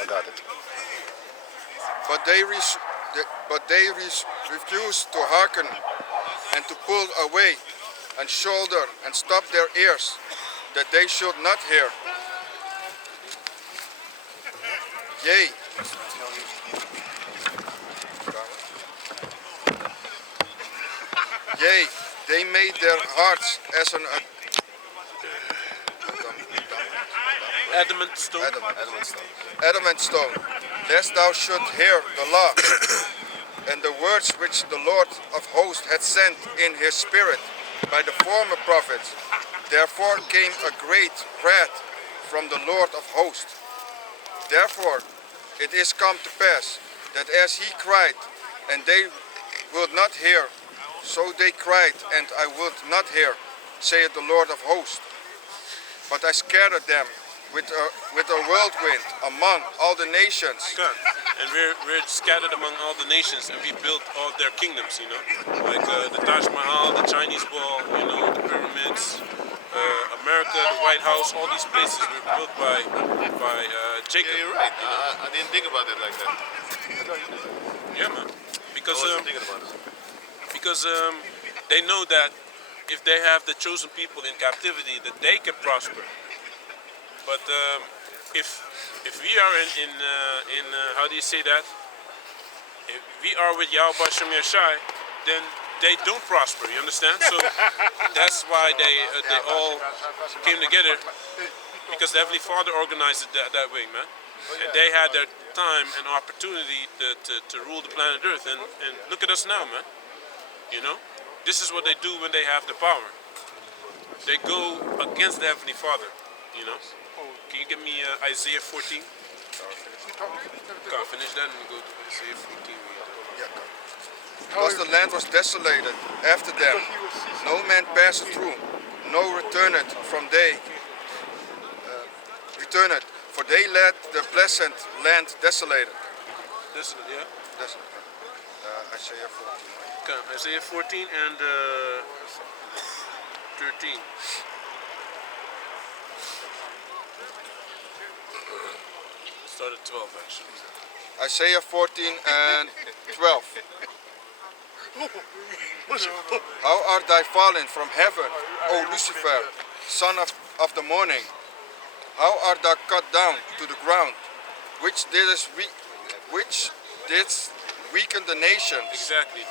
I got it. But they refused to hearken and to pull away and shoulder and stop their ears, that they should not hear. Yea, yea, they made their hearts as an Adamant stone. adamant stone, lest thou should hear the law and the words which the Lord of hosts had sent in his spirit by the former prophets. Therefore came a great wrath from the Lord of hosts. Therefore it is come to pass that as he cried, and they would not hear, so they cried, and I would not hear, saith the Lord of hosts. But I scattered them with a whirlwind among all the nations. God. And we're scattered among all the nations, and we built all their kingdoms, like the Taj Mahal, the Chinese Wall, the pyramids, America, the White House, all these places were built by Jacob. Yeah, you're right. I didn't think about it like that. Yeah, man. Because I wasn't thinking about it. because they know that if they have the chosen people in captivity, that they can prosper. But if we are in how do you say that? If we are with Yahweh Bashem Yashai, then they don't prosper. You understand? So that's why they all came together, because the Heavenly Father organized it that way, man. And they had their time and opportunity to rule the planet Earth, and look at us now, man. This is what they do when they have the power. They go against the Heavenly Father. Can you give me Isaiah 14? Can't finish that and we go to Isaiah 14. Because the land was desolated after them, no man passed through, no returneth from they returneth, for they led the pleasant land desolated. Desolate, yeah? Desolate. Isaiah 14. Okay, Isaiah 14 and 13. Start at 12 actually. Isaiah 14 and 12. How art thou fallen from heaven, O Lucifer, son of the morning? How art thou cut down to the ground, which didst weaken the nations? Exactly.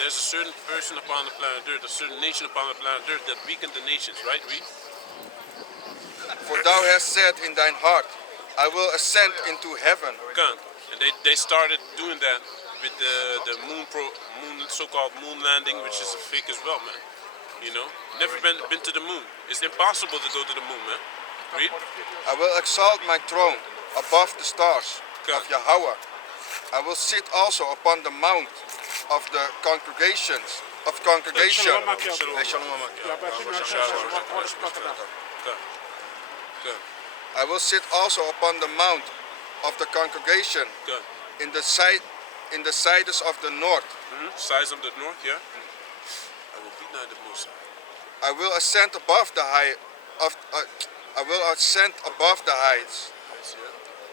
There's a certain person upon the planet Earth, a certain nation upon the planet Earth that weakened the nations, right? Read. For thou hast said in thine heart, I will ascend into heaven. Can't. And they started doing that with the so-called moon landing, which is a fake as well, man. Never been to the moon. It's impossible to go to the moon, man. Read. I will exalt my throne above the stars of Yahweh. I will sit also upon the mount of the congregations of congregation. I will sit also upon the mount of the congregation in the sides of the north. Sides of the north, yeah. I will be not the most. I will ascend above the heights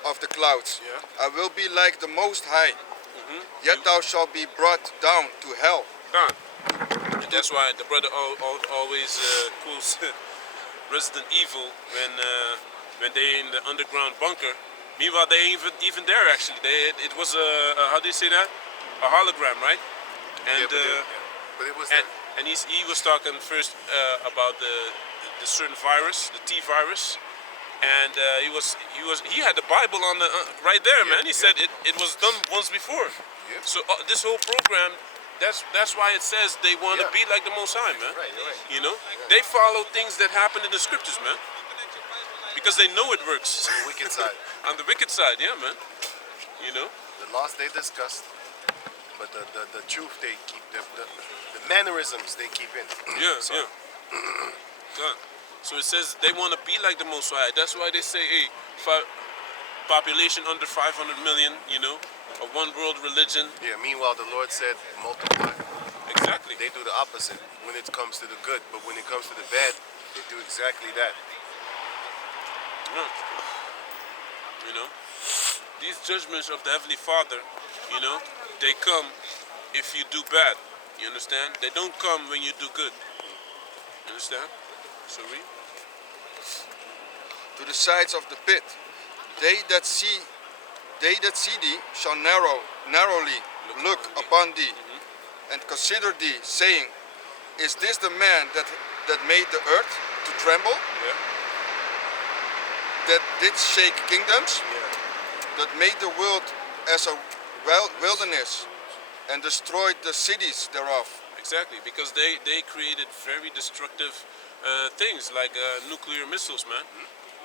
of the clouds. Yeah. I will be like the Most High. Yet thou shalt be brought down to hell. And that's why the brother always quotes Resident Evil when they in the underground bunker. Meanwhile, they ain't even there actually. It was a how do you say that? A hologram, right? And but it was and he was talking first about the certain virus, the T virus, and he had the Bible on the right there, man. He said it was done once before. Yep. So this whole program, that's why it says they want to be like the Most High, man. Right. They follow things that happen in the scriptures, man, because they know it works. On the wicked side. On the wicked side, yeah, man. The lost they discussed, but the truth they keep, the mannerisms they keep in. Yeah. God. So it says they want to be like the Most High. That's why they say, hey, population under 500 million, a one world religion. Yeah, meanwhile the Lord said multiply. Exactly. They do the opposite when it comes to the good, but when it comes to the bad, they do exactly that. Yeah. know. These judgments of the Heavenly Father, you know, they come if you do bad. You understand? They don't come when you do good. You understand? So read. To the sides of the pit. They that see thee shall narrowly look upon thee, and consider thee, saying, Is this the man that made the earth to tremble, Yeah. that did shake kingdoms, Yeah. that made the world as a wilderness, and destroyed the cities thereof? Exactly, because they created very destructive things like nuclear missiles, man.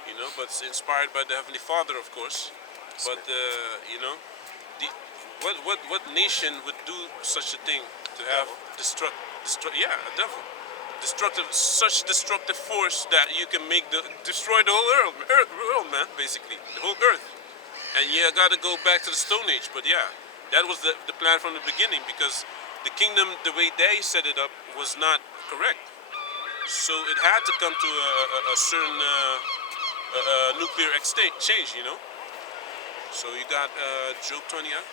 You know, but it's inspired by the Heavenly Father, of course. But you know, what nation would do such a thing to have yeah, a devil, such destructive force that you can destroy the whole world, man, basically the whole earth. And you got to go back to the Stone Age. But yeah, that was the plan from the beginning, because the kingdom, the way they set it up, was not correct. So it had to come to a certain nuclear exchange, you know. So you got Job 20 out?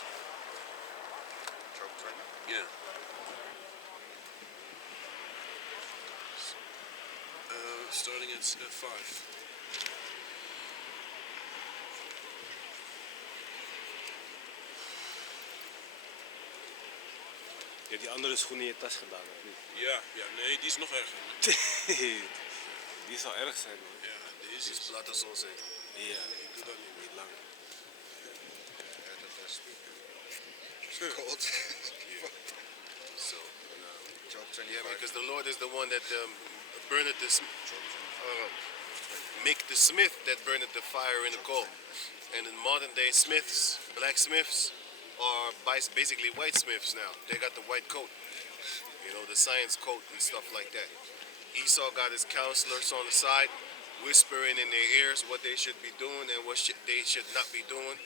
Job 20. Yeah. Starting at 5. Je hebt die andere schoen in je tas gedaan, of niet? Ja, nee, die is nog erger. Man. Die zal erg zijn, man. Ja, deze is... Laten zo zeggen. Ja, Ik doe dat niet. niet lang. Cold. So, Job 25. yeah, because the Lord is the one that burneth make the smith that burneth the fire in the coal. And in modern day smiths, blacksmiths, are basically white smiths now. They got the white coat, you know, the science coat and stuff like that. Esau got his counselors on the side, whispering in their ears what they should be doing and what they should not be doing.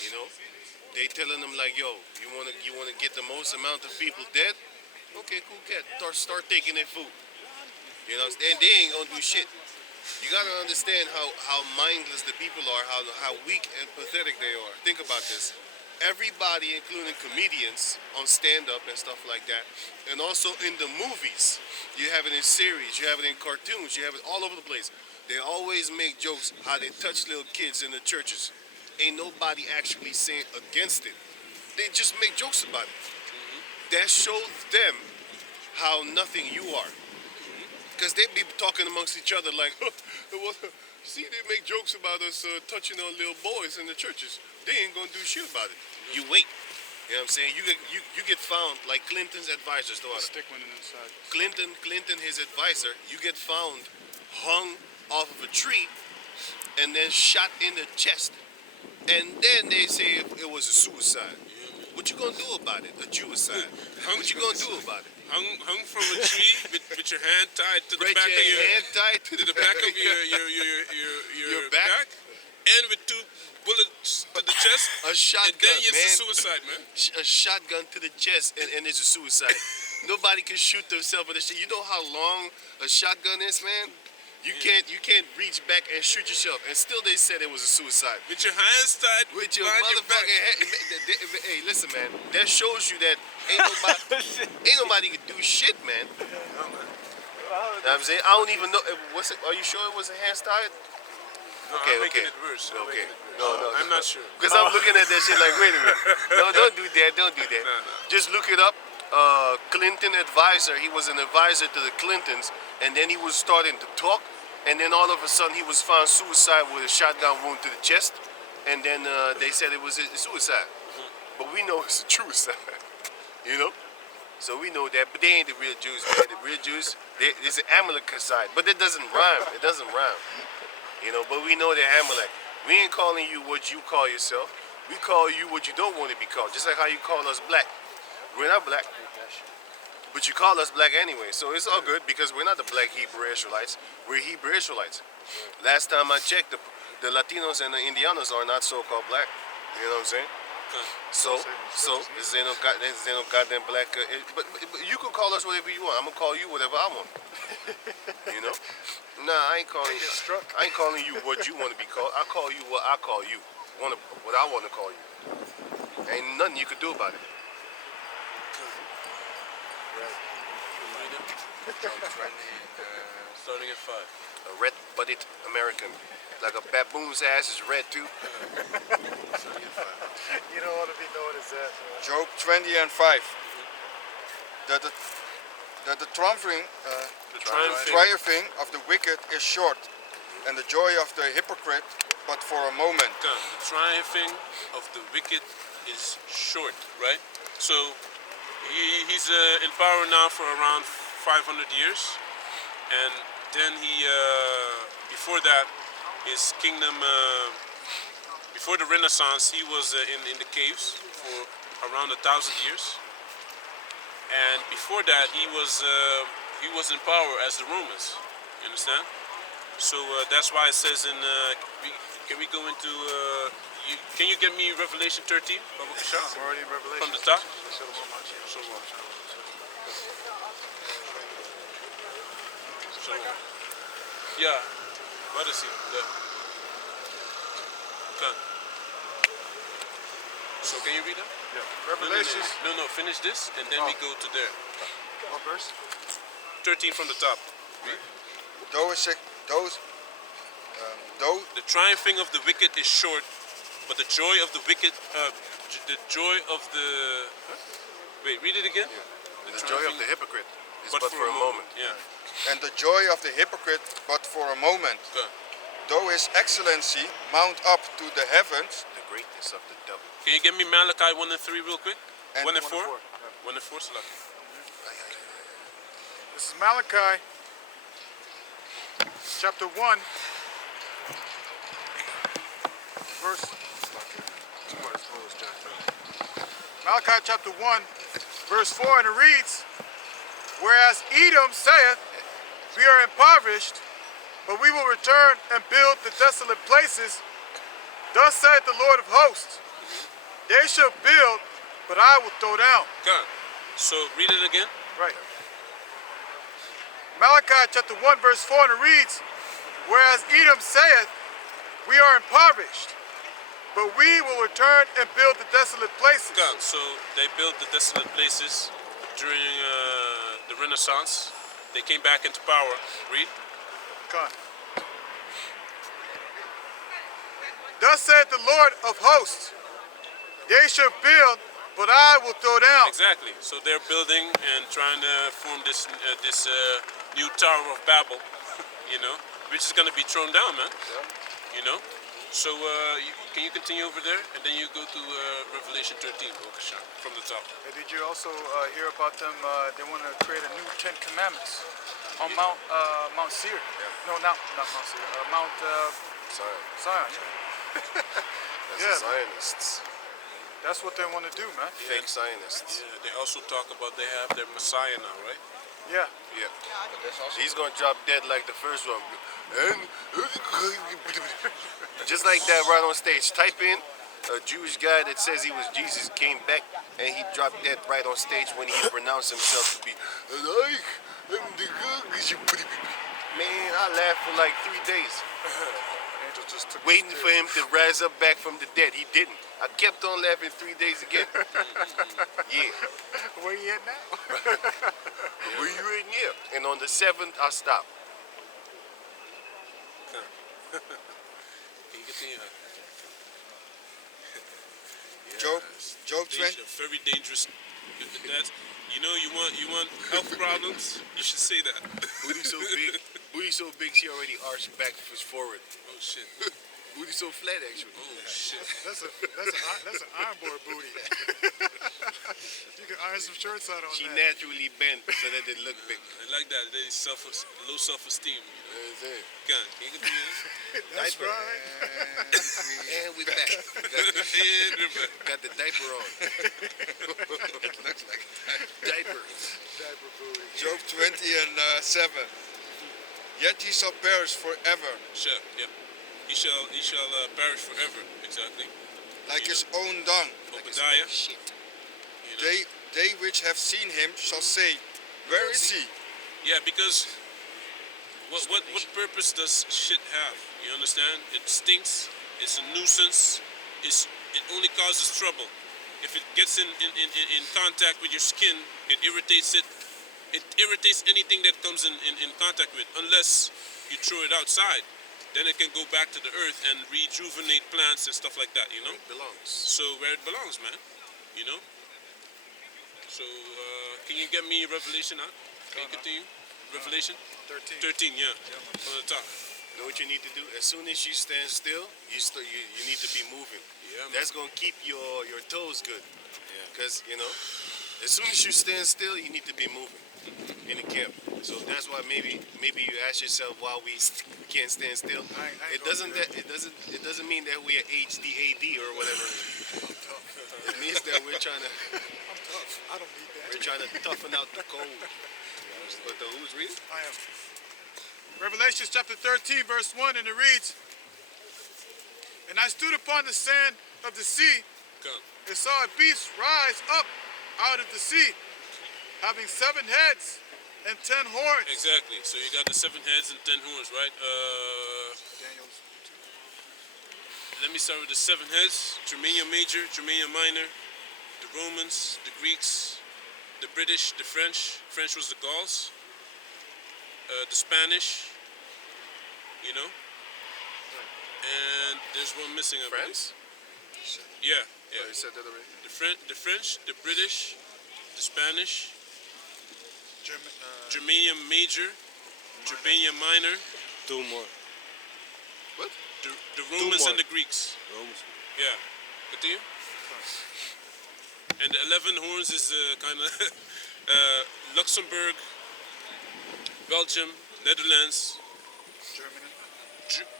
You know, they telling them like, yo, you wanna get the most amount of people dead? Okay, cool cat. Start taking their food. You know, and they ain't gonna do shit. You gotta understand how mindless the people are, how weak and pathetic they are. Think about this. Everybody, including comedians on stand-up and stuff like that, and also in the movies, you have it in series, you have it in cartoons, you have it all over the place. They always make jokes how they touch little kids in the churches. Ain't nobody actually saying against it. They just make jokes about it. That shows them how nothing you are. Because they be talking amongst each other like, see, they make jokes about us touching on little boys in the churches. They ain't gonna do shit about it. You wait. You know what I'm saying? You get found like Clinton's advisors. Stick one inside. Clinton, his advisor, you get found hung off of a tree and then shot in the chest. And then they say it was a suicide. What you gonna do about it? A suicide. What you gonna do about it? Hung from a tree with your hand tied to the Right, back of your hand tied to the back of your back? back, and with 2 bullets to the chest. A shotgun, and then it's man. a suicide, man. A shotgun to the chest and it's a suicide. Nobody can shoot themselves with a shit. You know how long a shotgun is, man? You can't reach back and shoot yourself. And still they said it was a suicide. With your hands tied With your behind your back. motherfucking head. Hey, listen, man. That shows you that ain't nobody can do shit, man. You know what I'm saying? I don't even know. Are you sure it was a hands tied? No, Okay, I'm making okay. it worse. Okay. No, No. I'm not sure. Because I'm looking at that shit like, wait a minute. No, don't do that. Don't do that. No. Just look it up. Clinton advisor. He was an advisor to the Clintons, and then he was starting to talk, and then all of a sudden he was found suicide with a shotgun wound to the chest, and then they said it was a suicide. But we know it's a true side. You know? So we know that, but they ain't the real Jews, man. The real Jews, it's an Amalekite, but it doesn't rhyme. It doesn't rhyme. You know, but we know they're Amalek. We ain't calling you what you call yourself. We call you what you don't want to be called. Just like how you call us black. We're not black, but you call us black anyway. So it's all good because we're not the black Hebrew Israelites. We're Hebrew Israelites. Last time I checked, the Latinos and the Indianos are not so-called black. You know what I'm saying? So this ain't no goddamn black. But you can call us whatever you want. I'm gonna call you whatever I want. You know? Nah, I ain't calling. I ain't calling you what you want to be called. I call you what I call you. What I want to call you. Ain't nothing you could do about it. Starting at 5. A red-butted American, like a baboon's ass is red too. You don't want to be known as that. Job 20 and 5. That the triumphing of the wicked is short, and the joy of the hypocrite but for a moment. The triumphing of the wicked is short, right? So he's in power now for around 500 years, and then he before that his kingdom before the Renaissance he was in the caves for around 1,000 years, and before that he was in power as the Romans. You understand? So that's why it says in can we go into can you get me Revelation 13? I'm already in Revelation. From the top? Yeah, what is he? So can you read that? Yeah. Revelations. No, finish this and then we go to there. What verse? 13 from the top. Though The triumphing of the wicked is short, but the joy of the wicked, the joy of the. Wait, read it again. The joy of the hypocrite is but for a moment. Yeah. and the joy of the hypocrite but for a moment. Okay. Though his excellency mount up to the heavens, The greatness of the devil. Can you give me Malachi 1 and 3 real quick? And 1 and 4? 1 and 4, 1 and 4, Salaki. This is Malachi, chapter 1, verse. Malachi chapter 1, verse 4, and it reads, "Whereas Edom saith, we are impoverished, but we will return and build the desolate places. Thus saith the Lord of hosts, they shall build, but I will throw down." Okay. So read it again. Right. Malachi chapter 1, verse 4, and it reads, "Whereas Edom saith, we are impoverished, but we will return and build the desolate places." Okay. So they built the desolate places during the Renaissance. They came back into power. Read. Come on. "Thus saith the Lord of hosts, they shall build, but I will throw down." Exactly. So they're building and trying to form this new Tower of Babel, you know, which is going to be thrown down, man. You know. So can you continue over there, and then you go to Revelation 13, Bokashan, from the top. Did you also hear about them? They want to create a new 10 Commandments on Mount Seir. No, not Mount Seir. Mount Zion. Yeah. That's Yeah. the Zionists. That's what they want to do, man. Fake Zionists. Yeah, they also talk about they have their Messiah now, right? Yeah. Yeah. He's gonna drop dead like the first one. Just like that right on stage. Type in a Jewish guy that says he was Jesus came back and he dropped dead right on stage when he pronounced himself to be Man, I laughed for like 3 days. Angel just took Waiting for him to rise up back from the dead. He didn't. I kept on laughing 3 days again. Yeah. Where you at now? Were you in here? And on the 7th, I stopped. Can you continue? Job 20. Very dangerous. That's, you know, you want health problems. You should say that. Booty so big, she already arched back forward. Oh shit. Booty so flat, actually. Oh shit. That's an iron board booty. You can iron some shirts out on She that. naturally bent so that it looked big. I like that. There is low self-esteem. You know what I'm saying? Can you continue? That's Diaper. right. And we back. And we're back. Got the diaper on. It looks like diaper. Diaper booty. Job 20 and 7. Yet ye shall perish forever, Sure. Yeah. He shall perish forever. Exactly. like You his own dung. Obadiah. Shit. You know? They which have seen him shall say, where is he? Yeah, because what purpose does shit have? You understand? It stinks. It's a nuisance. It only causes trouble. If it gets in contact with your skin, it irritates it. It irritates anything that comes in contact with, unless you throw it outside. Then it can go back to the earth and rejuvenate plants and stuff like that, you know? It belongs. So where it belongs, man. You know? So, can you get me Revelation out? Can you continue? Revelation? 13. 13, yeah. On the top. You know what you need to do? As soon as you stand still, you need to be moving. Yeah, man. That's gonna keep your toes good. Because you know, as soon as you stand still, you need to be moving in the camp. So that's why maybe you ask yourself why we can't stand still. I ain't It gonna doesn't do it doesn't mean that we are HDAD or whatever. It means that we're trying to I'm tough. I don't need that. we're trying to toughen out the cold. But who's reading? I am. Revelation chapter 13, verse 1, and it reads, and I stood upon the sand of the sea Come. and saw a beast rise up out of the sea, having 7 heads and 10 horns. Exactly. So you got the 7 heads and 10 horns, right? Daniel's. Let me start with the 7 heads. Germania Major, Germania Minor, the Romans, the Greeks, the British, the French. French was the Gauls. The Spanish, you know. And there's one missing, I believe. France? Yeah, Yeah, yeah. you said that already. The French, the British, the Spanish, German, Germania Major, Germania Minor, 2 more. What? the Romans more. and the Greeks. Romans. Yeah. Continue. And the 11 horns is kind of Luxembourg, Belgium, Netherlands, Germany.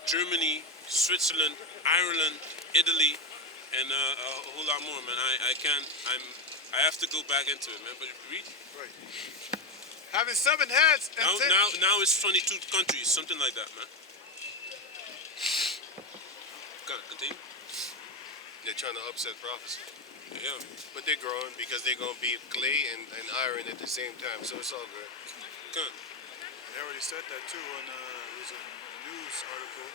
Germany, Switzerland, Ireland, Italy, and a whole lot more, man. I have to go back into it, man. But read. Right. Having 7 heads and 10. Now it's 22 countries, something like that, man. Continue. They're trying to upset prophecy. Yeah. But they're growing because they're gonna be clay and iron at the same time, so it's all good. Come. They already said that too on there's a news article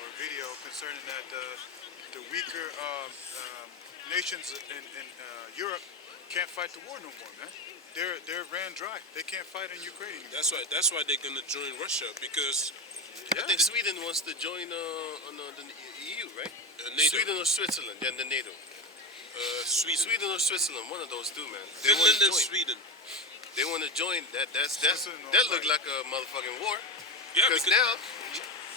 or video concerning that the weaker nations in Europe can't fight the war no more, man. They're ran dry. They can't fight in Ukraine anymore. That's why they're gonna join Russia, because I think Sweden wants to join the EU, right? NATO. Sweden or Switzerland, then the NATO. Sweden, Sweden or Switzerland, one of those two, man. They want Finland to and join. Sweden. They want to join. That Switzerland don't looked fight. like a motherfucking war. Yeah, Because now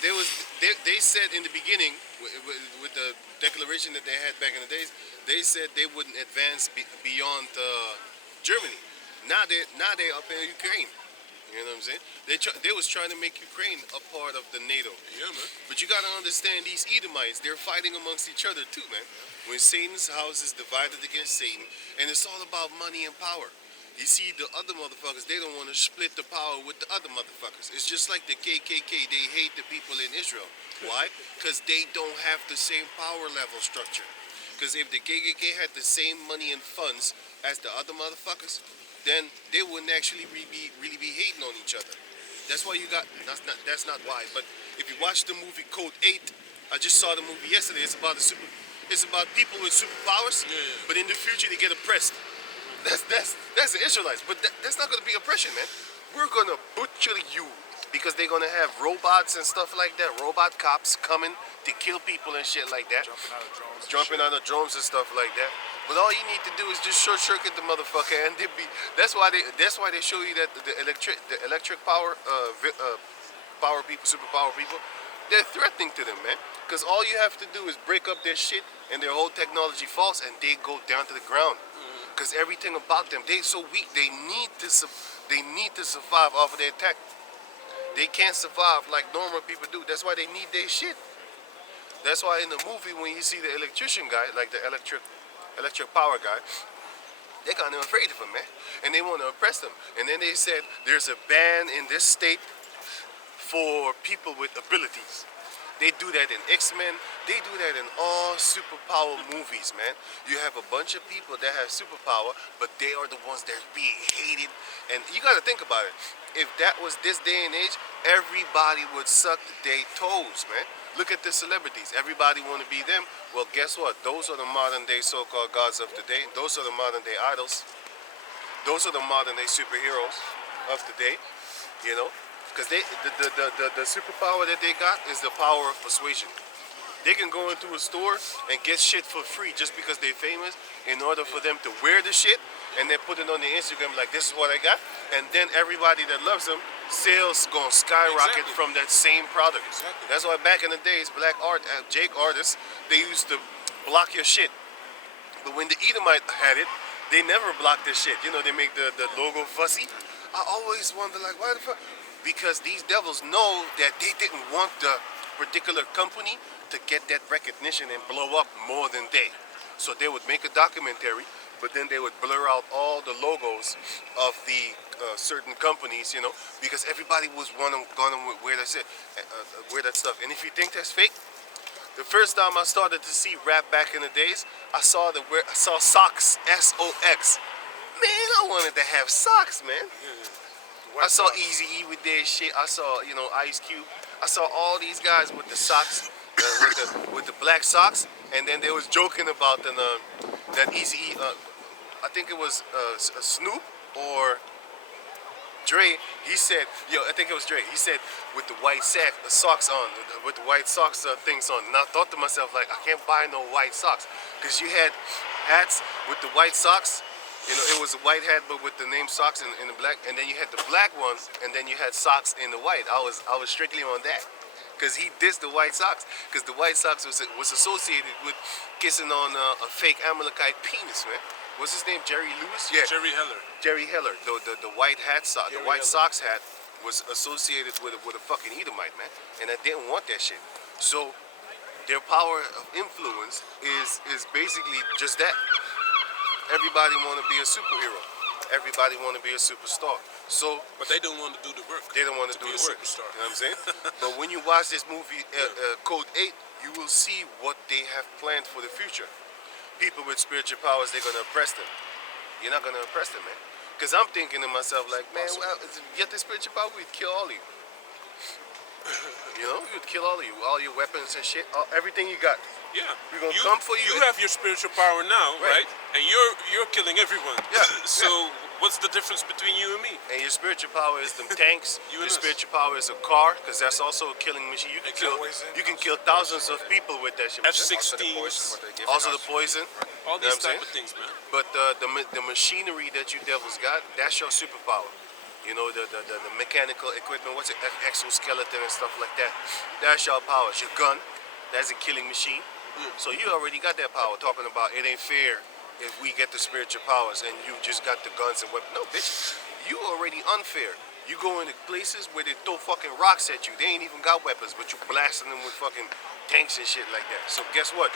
they said in the beginning with the declaration that they had back in the days, they said they wouldn't advance beyond Germany. Now they up in Ukraine. You know what I'm saying? They was trying to make Ukraine a part of the NATO. Yeah, man. But you gotta understand, these Edomites, they're fighting amongst each other too, man. When Satan's house is divided against Satan, and it's all about money and power. You see, the other motherfuckers, they don't want to split the power with the other motherfuckers. It's just like the KKK, they hate the people in Israel. Why? Because they don't have the same power level structure. Because if the KKK had the same money and funds as the other motherfuckers, then they wouldn't actually really be hating on each other. That's why you got, that's not why, but if you watch the movie Code 8, I just saw the movie yesterday, it's about people with superpowers, but in the future they get oppressed. That's the Israelites, but that's not gonna be oppression, man. We're gonna butcher you, because they're gonna have robots and stuff like that, robot cops coming to kill people and shit like that. Jumping out of drones and stuff like that. But all you need to do is just short circuit the motherfucker, and that's why they show you that the electric power power people, superpower people, they're threatening to them, man. Because all you have to do is break up their shit, and their whole technology falls, and they go down to the ground. Because everything about them, they're so weak. They need to survive off of their tech. They can't survive like normal people do. That's why they need their shit. That's why in the movie, when you see the electrician guy, like the electric power guy, they're kind of afraid of him, man. And they want to oppress them. And then they said, there's a ban in this state for people with abilities. They do that in X-Men. They do that in all superpower movies, man. You have a bunch of people that have superpower, but they are the ones that are being hated. And you got to think about it. If that was this day and age, everybody would suck their toes, man. Look at the celebrities. Everybody want to be them. Well, guess what? Those are the modern day so-called gods of today. Those are the modern day idols. Those are the modern day superheroes of today. You know, because the superpower that they got is the power of persuasion. They can go into a store and get shit for free just because they're famous in order for them to wear the shit and then put it on their Instagram like, this is what I got. And then everybody that loves them, sales gonna skyrocket Exactly. from that same product. Exactly. That's why back in the days, Jake artists, they used to block your shit. But when the Edomite had it, they never blocked their shit. You know, they make the logo fussy. I always wonder, like, why the fuck? Because these devils know that they didn't want the particular company to get that recognition and blow up more than they. So they would make a documentary, but then they would blur out all the logos of the certain companies, you know, because everybody was gonna wear that shit, wear that stuff. And if you think that's fake, the first time I started to see rap back in the days, I saw socks, SOX. Man, I wanted to have socks, man. I saw Eazy-E with their shit. I saw, you know, Ice Cube. I saw all these guys with the socks, with the black socks, and then they was joking about that Eazy-E. I think it was Snoop or Dre. He said, I think it was Dre. He said with the white socks on, with the white socks things on. And I thought to myself, like, I can't buy no white socks, because you had hats with the white socks. You know, it was a white hat, but with the name socks in the black, and then you had the black ones, and then you had socks in the white. I was strictly on that, because he dissed the white socks, because the white socks was associated with kissing on a fake Amalekite penis, man. What's his name? Jerry Lewis? Yeah. Jerry Heller. Jerry Heller. The white hat sock, the white socks hat was associated with a fucking Edomite, man, and I didn't want that shit. So their power of influence is basically just that. Everybody want to be a superhero. Everybody want to be a superstar. So, But they don't want to do the work. they don't want to do be the a work. superstar. You know what I'm saying? But when you watch this movie, Code 8, you will see what they have planned for the future. People with spiritual powers, they're going to oppress them. You're not going to oppress them, man. Because I'm thinking to myself, like, man, well, get the spiritual power, we'd kill all of you. You know, we would kill all of you, all your weapons and shit, everything you got. Yeah. We're gonna come for you. You have your spiritual power now, Right. right? And you're killing everyone. Yeah. So what's the difference between you and me? And your spiritual power is them tanks. You Your and us. spiritual power is a car, because that's also a killing machine. You can kill thousands of people with that shit. F-16s, Also the poison. all You know these what I'm type of things, man. But the machinery that you devils got, that's your superpower. You know, the mechanical equipment, what's it, exoskeleton and stuff like that. That's your power. It's your gun, that's a killing machine. So you already got that power, talking about it ain't fair if we get the spiritual powers and you just got the guns and weapons. No, bitch, you already unfair. You go into places where they throw fucking rocks at you. They ain't even got weapons, but you blasting them with fucking tanks and shit like that. So guess what?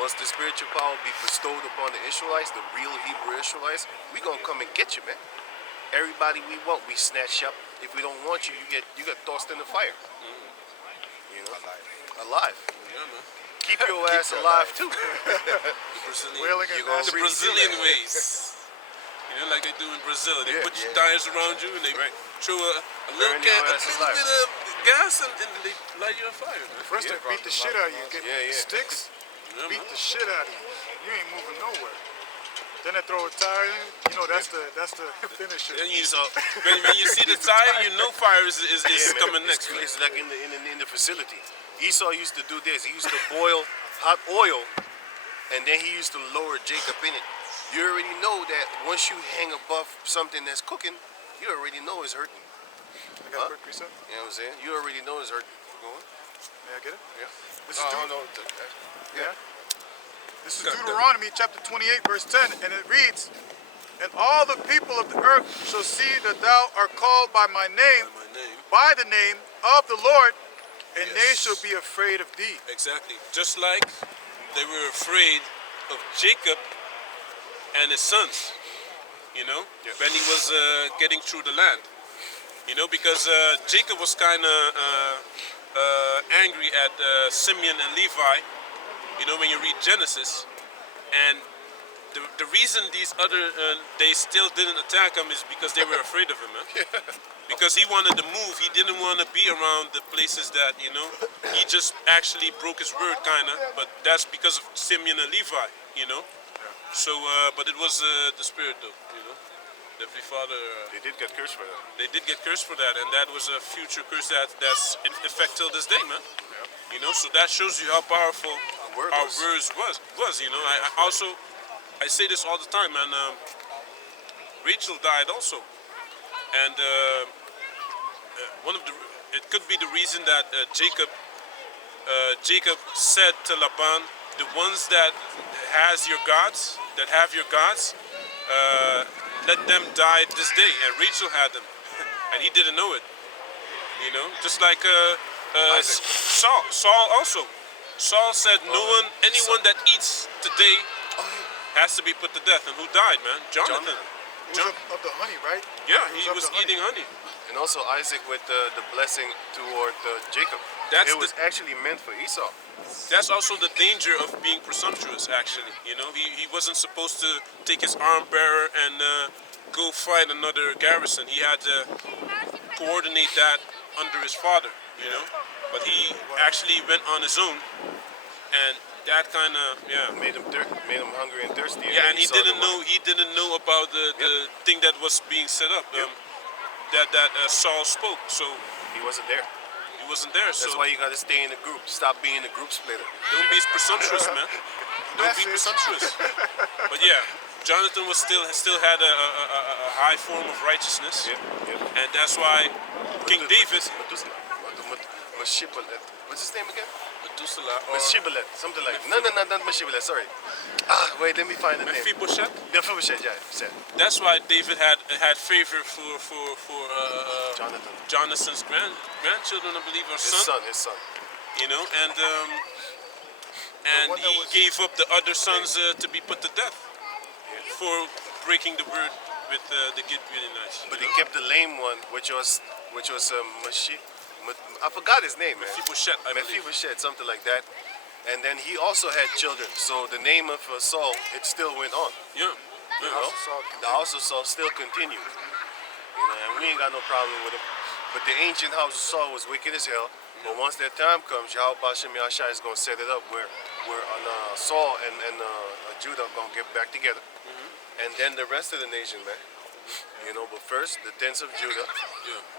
Once the spiritual power be bestowed upon the Israelites, the real Hebrew Israelites, we gonna come and get you, man. Everybody we want, we snatch up. If we don't want you, you get tossed in the fire. You know, alive. Yeah, man. Keep your ass alive too. Wailing You and gonna The gnashing of Brazilian teeth. ways. You know, like they do in Brazil. They Yeah, put yeah. tires around you and they throw a little Burn your a ass little alive. bit of gas and they light you on fire, man. First they beat the shit out of you. Get Yeah, yeah. sticks, Yeah, beat man. the shit out of you. You ain't moving nowhere. Then they throw a tire in. You know, that's the finisher. Then you, So when you see the tire, you know fire is yeah, man, coming it's- next. Man. It's like in the facility. Esau used to do this. He used to boil hot oil, and then he used to lower Jacob in it. You already know that once you hang above something that's cooking, you already know it's hurting. I got a quick precept. You know what I'm saying? You already know it's hurting. Go on. May I get it? Yeah. This is No. Yeah. This is Deuteronomy chapter 28, verse 10, and it reads, "And all the people of the earth shall see that thou art called by my name, My name. by the name of the Lord, and they Yes. shall be afraid of thee." Exactly. Just like they were afraid of Jacob and his sons, you know, Yeah. when he was getting through the land. You know, because Jacob was kind of angry at Simeon and Levi. You know, when you read Genesis, and the reason these other they still didn't attack him is because they were afraid of him, man. Because he wanted to move, he didn't want to be around the places that, you know, he just actually broke his word, kinda. But that's because of Simeon and Levi, you know. So, but it was the spirit, though, you know. The Heavenly Father. They did get cursed for that. They did get cursed for that, and that was a future curse that's in effect till this day, man. You know, so that shows you how powerful our words was. You know, I say this all the time, man. Rachel died also, and it could be the reason that Jacob said to Laban, the ones that have your gods, let them die this day. And Rachel had them, and he didn't know it. You know, just like Saul also. Saul said, anyone that eats today has to be put to death. And who died, man? Jonathan. It was of the honey, right? Yeah, It he of was the eating honey. And also Isaac with the blessing toward Jacob. It was actually meant for Esau. That's also the danger of being presumptuous, actually. You know, he wasn't supposed to take his arm bearer and go fight another garrison. He had to coordinate that under his father, you know. But he actually went on his own, and that kind of made him hungry and thirsty. Yeah, and he didn't know about the thing that was being set up. That Saul spoke, so he wasn't there. He wasn't there. That's why you got to stay in the group. Stop being a group splitter. Don't be presumptuous, man. Don't be presumptuous. But yeah, Jonathan was still had a high form of righteousness, and that's why King David. What's his name again? Methuselah or Meshibolet, something like. No, not Meshibolet. Sorry. Wait, let me find the name. Mephibosheth. Mephibosheth, yeah. That's why David had favor for Jonathan's grandchildren, I believe, or son. His son. You know, and he gave up the other sons to be put to death for breaking the word with the Gibeonites. But he kept the lame one, which was I forgot his name, man. Mephibosheth, I believe. Mephibosheth, something like that. And then he also had children. So the name of Saul, it still went on. Yeah. You know? The house of Saul still continued. You know, and we ain't got no problem with him. But the ancient house of Saul was wicked as hell. But once that time comes, Yahweh Hashem Yahshai is going to set it up where Saul and Judah are going to get back together. And then the rest of the nation, man. You know, but first, the tents of Judah,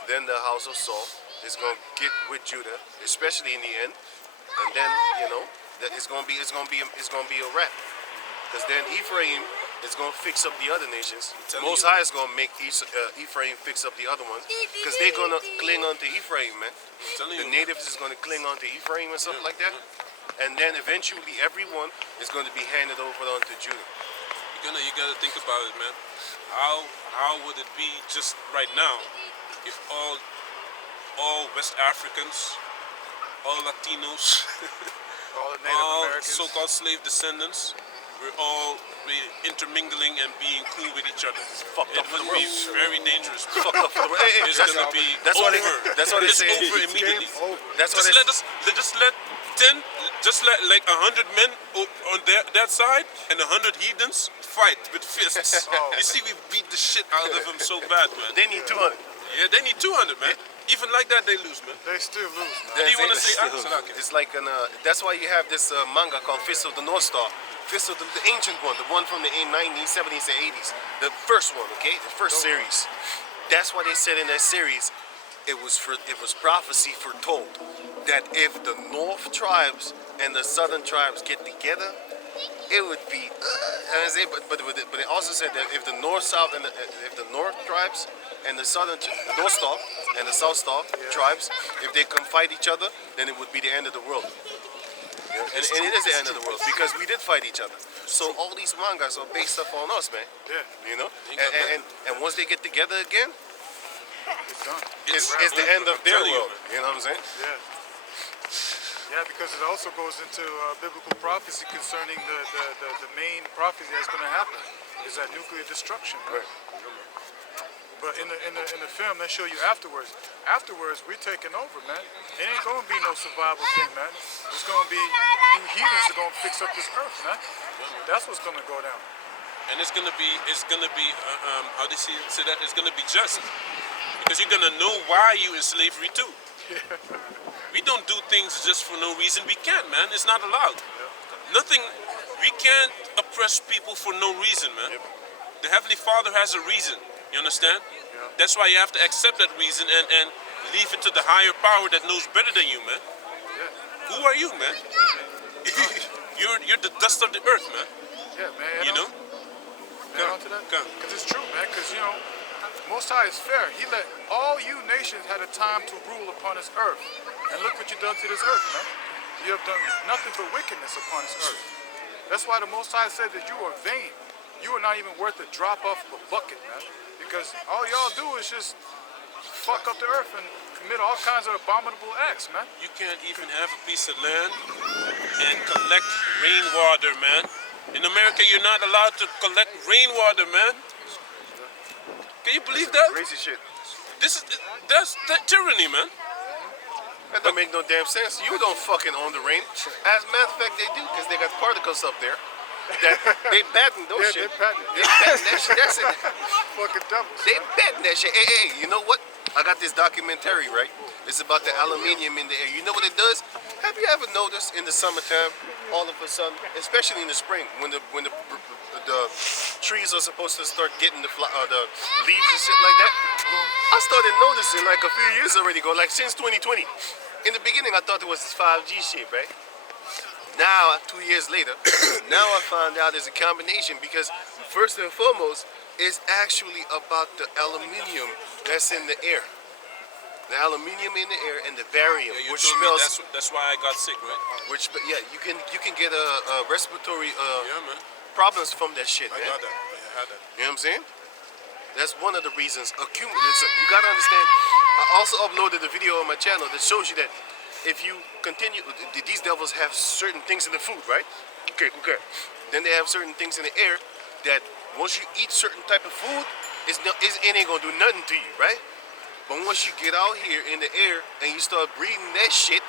then the house of Saul is going to get with Judah, especially in the end. And then, you know, that it's going to be a wrap. Because then Ephraim is going to fix up the other nations. Most High is going to make Ephraim fix up the other ones. Because they're going to cling on to Ephraim, man. The natives is going to cling on to Ephraim and stuff like that. And then eventually everyone is going to be handed over onto Judah. You gotta think about it, man. How would it be just right now if all West Africans, all Latinos, all the Native all Americans, so-called slave descendants, we're all intermingling and being cool with each other? It would be very dangerous. Fucked up for the world. It's gonna be over. That's what they say. It's over immediately. That's what Just let 10, just let like 100 men on that side and 100 heathens fight with fists. You see, we beat the shit out of them so bad, man. They need 200. Yeah, they need 200, man. Even like that, they lose, man. they still lose, man. What do you want to say? It's like that's why you have this manga called Fist of the North Star. Fist of the ancient one, the one from the 1970s and 80s. The first one, okay? The first series. That's why they said in that series, it was prophecy foretold that if the North tribes and the Southern tribes get together, it would be. But it also said that if the North South and if the North tribes and the Southern North Star and the South Star tribes, if they come fight each other, then it would be the end of the world. Yeah. And it is the end of the world because we did fight each other. So all these mangas are based upon us, man. Yeah. You know, and once they get together again, It's done. it's the end of their world. You know what I'm saying? Yeah. Yeah, because it also goes into biblical prophecy concerning the main prophecy that's going to happen is that nuclear destruction. Right? But in the film, they show you afterwards. Afterwards, we're taking over, man. It ain't gonna be no survival thing, man. It's gonna be you heathens are gonna fix up this earth, man. That's what's gonna go down. And it's gonna be how do you say that? It's gonna be just because you're gonna know why you in slavery too. We don't do things just for no reason. We can't, man. It's not allowed. Nothing. We can't oppress people for no reason, man. The Heavenly Father has a reason. You understand? That's why you have to accept that reason and leave it to the higher power that knows better than you, man. Who are you, man? you're the dust of the earth, man. Yeah, man. You know? Come to that? Because it's true, man. Because, you know, Most High is fair. He let all you nations had a time to rule upon this earth. And look what you've done to this earth, man. You have done nothing but wickedness upon this earth. That's why the Most High said that you are vain. You are not even worth a drop off of a bucket, man. Because all y'all do is just fuck up the earth and commit all kinds of abominable acts, man. You can't even have a piece of land and collect rainwater, man. In America, you're not allowed to collect rainwater, man. Can you believe that? Crazy shit. That's tyranny, man. That don't make no damn sense. You don't fucking own the rain. As a matter of fact, they do, because they got particles up there. That they patent those shit. They patent it. They patent that shit. That's it. Fucking devils. They patent that shit. Hey, you know what? I got this documentary, right? It's about the aluminium in the air. You know what it does? Have you ever noticed in the summertime, all of a sudden, especially in the spring, when the trees are supposed to start getting the leaves and shit like that? I started noticing like a few years already ago, like since 2020. In the beginning, I thought it was this 5G shit, right? Now, 2 years later, now I found out it's a combination because first and foremost, it's actually about the aluminium that's in the air. The aluminium in the air and the barium, Yeah, you which told me smells. that's why I got sick, right? Which, yeah, you can get a respiratory Yeah, man. problems from that shit, I man. got that. I had that. You know what I'm saying? That's one of the reasons. Listen, you gotta understand. I also uploaded a video on my channel that shows you that if you continue, these devils have certain things in the food, right? Okay. Then they have certain things in the air that once you eat certain type of food, it ain't gonna do nothing to you, right? But once you get out here in the air and you start breathing that shit,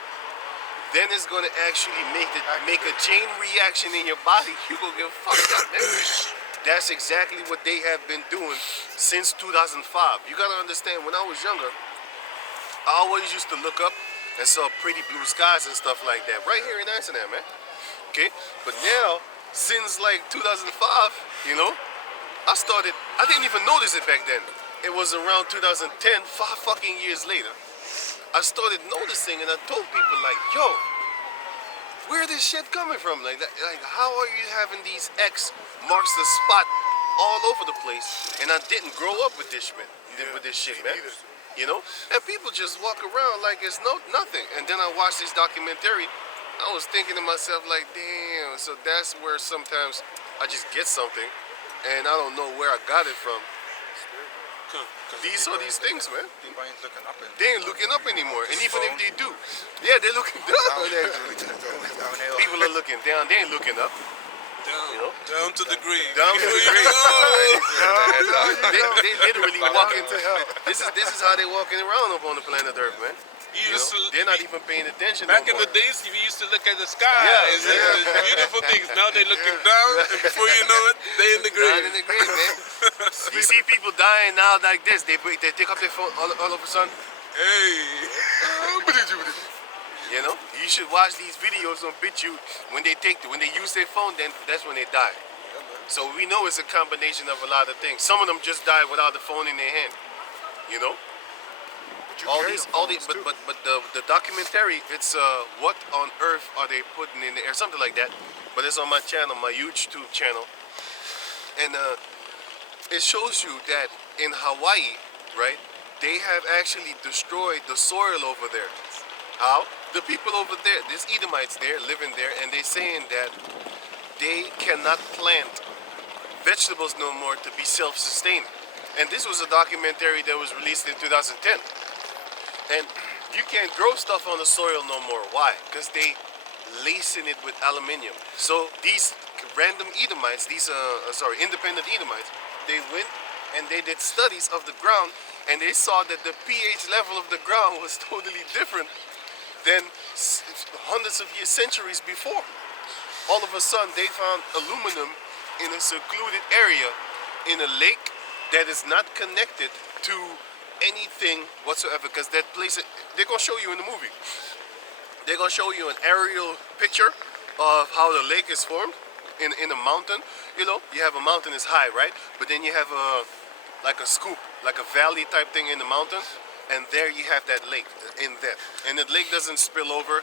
then it's gonna actually make a chain reaction in your body. You gonna get fucked up, man. That's exactly what they have been doing since 2005. You gotta understand, when I was younger, I always used to look up and saw pretty blue skies and stuff like that, right here in Amsterdam, man. Okay? But now, since like 2005, you know, I didn't even notice it back then. It was around 2010, 5 fucking years later, I started noticing and I told people like, yo, where this shit coming from? Like how are you having these X marks the spot all over the place? And I didn't grow up with this shit, man. You know? And people just walk around like it's nothing. And then I watched this documentary. I was thinking to myself like, damn, so that's where sometimes I just get something and I don't know where I got it from. These are these things, man. People ain't looking up. They ain't looking up anymore. And even if they do, yeah, they're looking down. People are looking down. They ain't looking up. Down, You know? down to the grave. Down to the grave. They literally walking. to hell. This is how they walking around up on the planet Earth, man. You You used know? to- They're not even paying attention. Back no in more. the days, we used to look at the sky Yeah, and the beautiful things. Now they're looking down, and before you know it, they in the Down grave. in the grave, man. You see people dying now like this. They take up their phone all of a sudden. Hey. You know, you should watch these videos on BitChute when they use their phone. Then that's when they die. So we know it's a combination of a lot of things. Some of them just die without the phone in their hand. You know, But you all carry these, them all these, phones, but too. the documentary, it's what on earth are they putting in the air, something like that. But it's on my channel, my YouTube channel, and it shows you that in Hawaii, right, they have actually destroyed the soil over there. How? The people over there, there's Edomites there, living there, and they're saying that they cannot plant vegetables no more to be self-sustaining. And this was a documentary that was released in 2010. And you can't grow stuff on the soil no more. Why? Because they lacing it with aluminium. So these random Edomites, these independent Edomites, they went and they did studies of the ground, and they saw that the pH level of the ground was totally different than hundreds of years, centuries before. All of a sudden, they found aluminum in a secluded area in a lake that is not connected to anything whatsoever, because that place, they're going to show you in the movie. They're going to show you an aerial picture of how the lake is formed in a mountain. You know, you have a mountain is high, right? But then you have like a scoop, like a valley type thing in the mountain. And there you have that lake in that. And the lake doesn't spill over.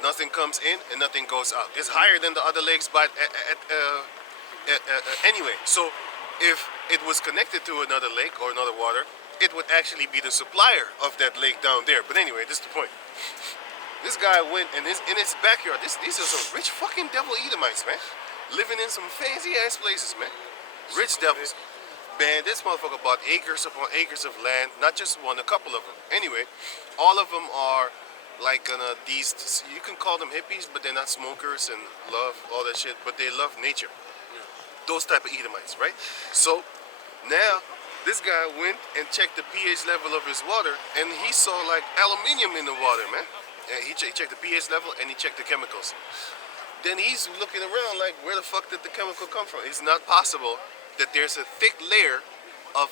Nothing comes in and nothing goes out. It's higher than the other lakes, but anyway. So if it was connected to another lake or another water, it would actually be the supplier of that lake down there. But anyway, this is the point. This guy went and in his backyard. These are some rich fucking devil Edomites, man. Living in some fancy ass places, man. Rich devils. Man, this motherfucker bought acres upon acres of land. Not just one, a couple of them. Anyway, all of them are like these, you can call them hippies, but they're not smokers and love all that shit, but they love nature. Those type of Edomites, right? So now this guy went and checked the pH level of his water, and he saw like aluminium in the water, man. And he checked the pH level and he checked the chemicals. Then he's looking around like, where the fuck did the chemical come from? It's not possible that there's a thick layer of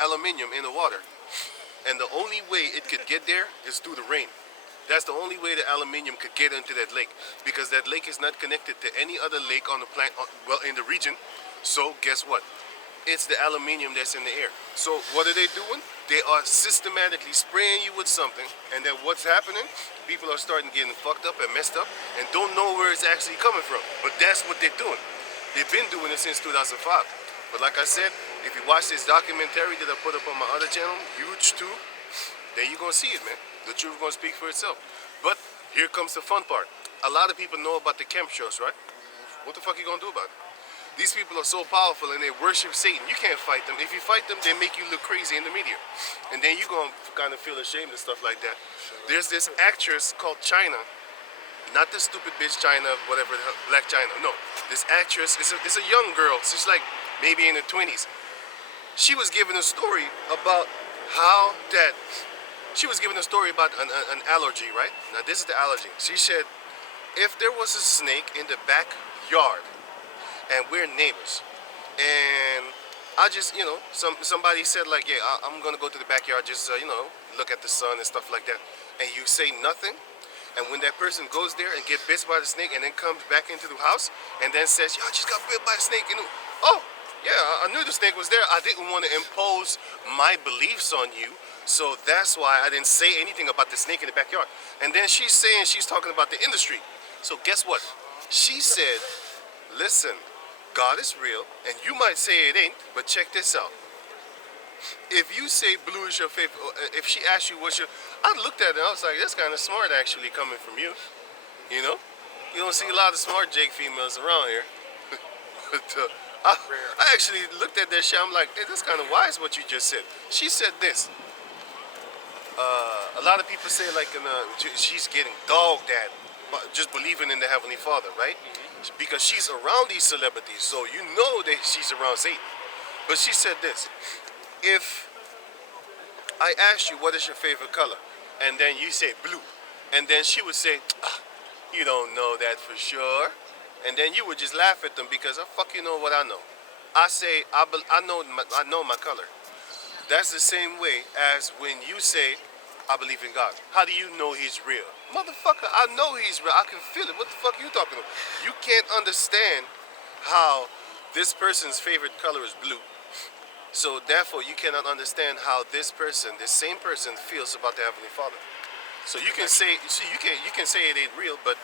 aluminium in the water. And the only way it could get there is through the rain. That's the only way the aluminium could get into that lake, because that lake is not connected to any other lake on the planet, well, in the region. So guess what? It's the aluminium that's in the air. So what are they doing? They are systematically spraying you with something, and then what's happening? People are starting getting fucked up and messed up and don't know where it's actually coming from. But that's what they're doing. They've been doing it since 2005. But like I said, if you watch this documentary that I put up on my other channel, huge too, then you're gonna see it, man. The truth gonna speak for itself. But here comes the fun part. A lot of people know about the chemtrails, right? What the fuck you gonna do about it? These people are so powerful and they worship Satan. You can't fight them. If you fight them, they make you look crazy in the media. And then you're gonna kind of feel ashamed and stuff like that. There's this actress called China. Not the stupid bitch China, whatever, Black China. No, this actress is a young girl. She's like maybe in her 20s. She was given a story about how that, she was given a story about an allergy, right? Now this is the allergy. She said, if there was a snake in the backyard, and we're neighbors, and I just, you know, somebody said like, yeah, I'm gonna go to the backyard, just you know, look at the sun and stuff like that, and you say nothing, and when that person goes there and get bit by the snake and then comes back into the house and then says, yo, I just got bit by a snake, and oh yeah, I knew the snake was there. I didn't want to impose my beliefs on you, so that's why I didn't say anything about the snake in the backyard. And then she's saying, she's talking about the industry. So guess what? She said, listen, God is real, and you might say it ain't, but check this out. If you say blue is your favorite, if she asked you what's your, I looked at it and I was like, that's kind of smart actually coming from you. You know? You don't see a lot of smart Jake females around here. But I actually looked at that shit, I'm like, hey, that's kind of wise what you just said. She said this. A lot of people say like, she's getting dogged at just believing in the Heavenly Father, right? Because she's around these celebrities, so you know that she's around Satan. But she said this, if I asked you what is your favorite color, and then you say blue, and then she would say, you don't know that for sure, and then you would just laugh at them because I fuck you know what I know. I say, I know my color. That's the same way as when you say, I believe in God. How do you know he's real? Motherfucker, I know he's real. I can feel it. What the fuck are you talking about? You can't understand how this person's favorite color is blue. So therefore, you cannot understand how this person, this same person, feels about the Heavenly Father. So you can say, see, you can say it ain't real, but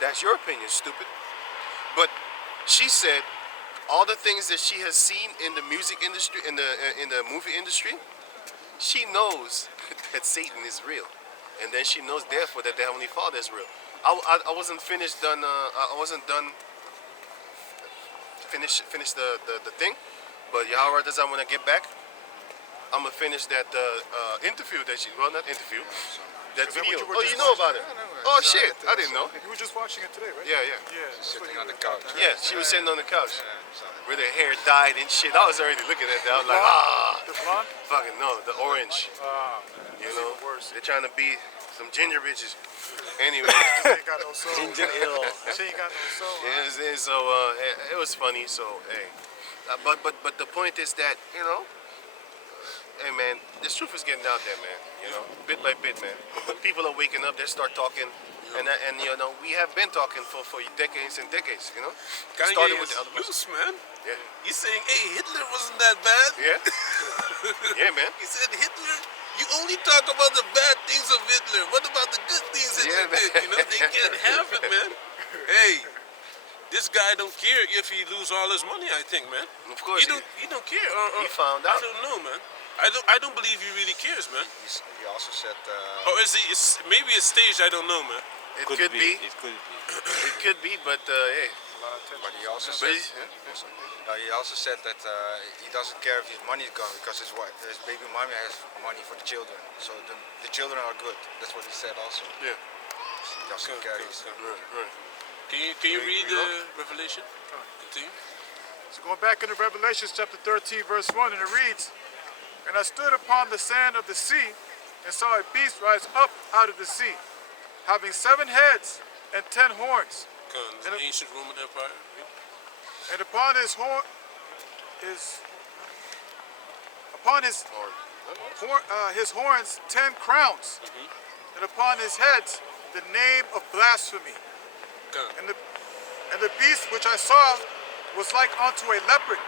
that's your opinion, stupid. But she said all the things that she has seen in the music industry, in the movie industry, she knows that Satan is real, and then she knows therefore that the Heavenly Father is real. I wasn't finished done. I wasn't done. Finish the thing, but Yahweh does. When I get back, I'm gonna finish that interview that she. Well, not interview. That video. Oh, you know about it. Oh shit! I didn't know. You were just watching it today, right? Yeah, yeah. Yeah. that's what Sitting you on the were couch. talking Yeah, she was sitting on the couch So, with her hair dyed and shit. I was already looking at that. I was like, about. The blonde? fucking no, the orange. Ah, man. You That's know, even worse. they're trying to be some ginger bitches. Anyway, She ain't got no soul. Ginger ale. She ain't got no soul. so it was funny. So hey, but the point is that hey man, this truth is getting out there, man. You know, bit by bit, man. People are waking up. They start talking, and we have been talking for decades and decades. You know, Kanye started with is the other person. loose, man. Yeah, He's saying, hey, Hitler wasn't that bad. yeah, yeah, man. He said, Hitler, you only talk about the bad things of Hitler. What about the good things Hitler Yeah, man. did? You know, they can't have it, man. Hey, this guy don't care if he lose all his money, I think, man. Of course, He don't care. he found I out. don't know, man. I don't believe he really cares, man. he also said, Or is he? Maybe it's staged. I don't know, man. It could be. It could be. It could be, but hey. but he also But said, he also said that he doesn't care if his money is gone because his baby mommy has money for the children. So the children are good. That's what he said also. Yeah. He doesn't care. He's, Right. Can you read Revelation? Continue. So going back into Revelation chapter 13, verse 1, and it reads, "And I stood upon the sand of the sea, and saw a beast rise up out of the sea, having 7 heads and 10 horns, The ancient Roman Empire. and upon his horn his horns 10 crowns, and upon his heads the name of blasphemy. And the beast which I saw was like unto a leopard,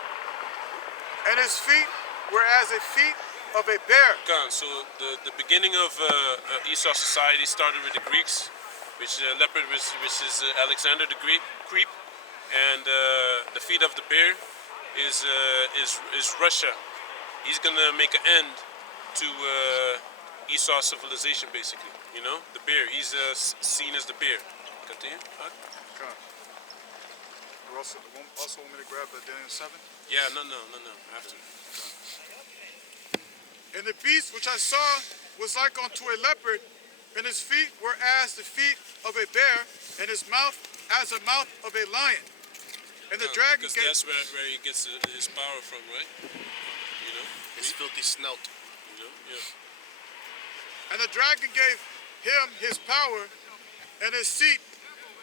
and his feet were as the feet of a bear." So the beginning of Esau society started with the Greeks, which leopard, which is Alexander the Great, creep, and the feet of the bear is Russia. He's gonna make an end to Esau civilization, basically. You know, the bear. He's seen as the bear. Continue. Okay. You also want me to grab Daniel 7? Yeah, no. After. "And the beast which I saw was like unto a leopard, and his feet were as the feet of a bear, and his mouth as the mouth of a lion. And the dragon Because gave, that's where he gets his power from, right? You know. His filthy snout. You know. Yeah. and the dragon gave him his power and his seat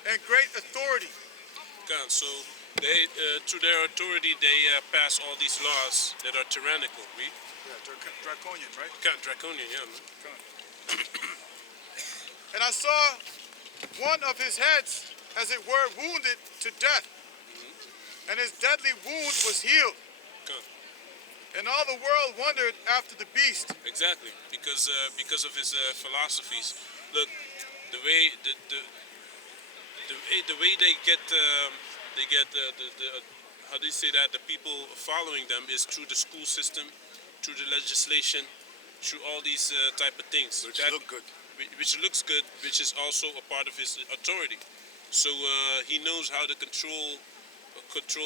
and great authority. So they, through their authority, they pass all these laws that are tyrannical. Yeah, draconian, right? Kind of draconian, yeah, man. And I saw one of his heads, as it were, wounded to death, and his deadly wound was healed. Come. And all the world wondered after the beast. Exactly, because of his philosophies. Look, the way they get how do you say that, the people following them is through the school system, through the legislation, through all these type of things. Which That- look good. Which looks good, which is also a part of his authority. So he knows how to control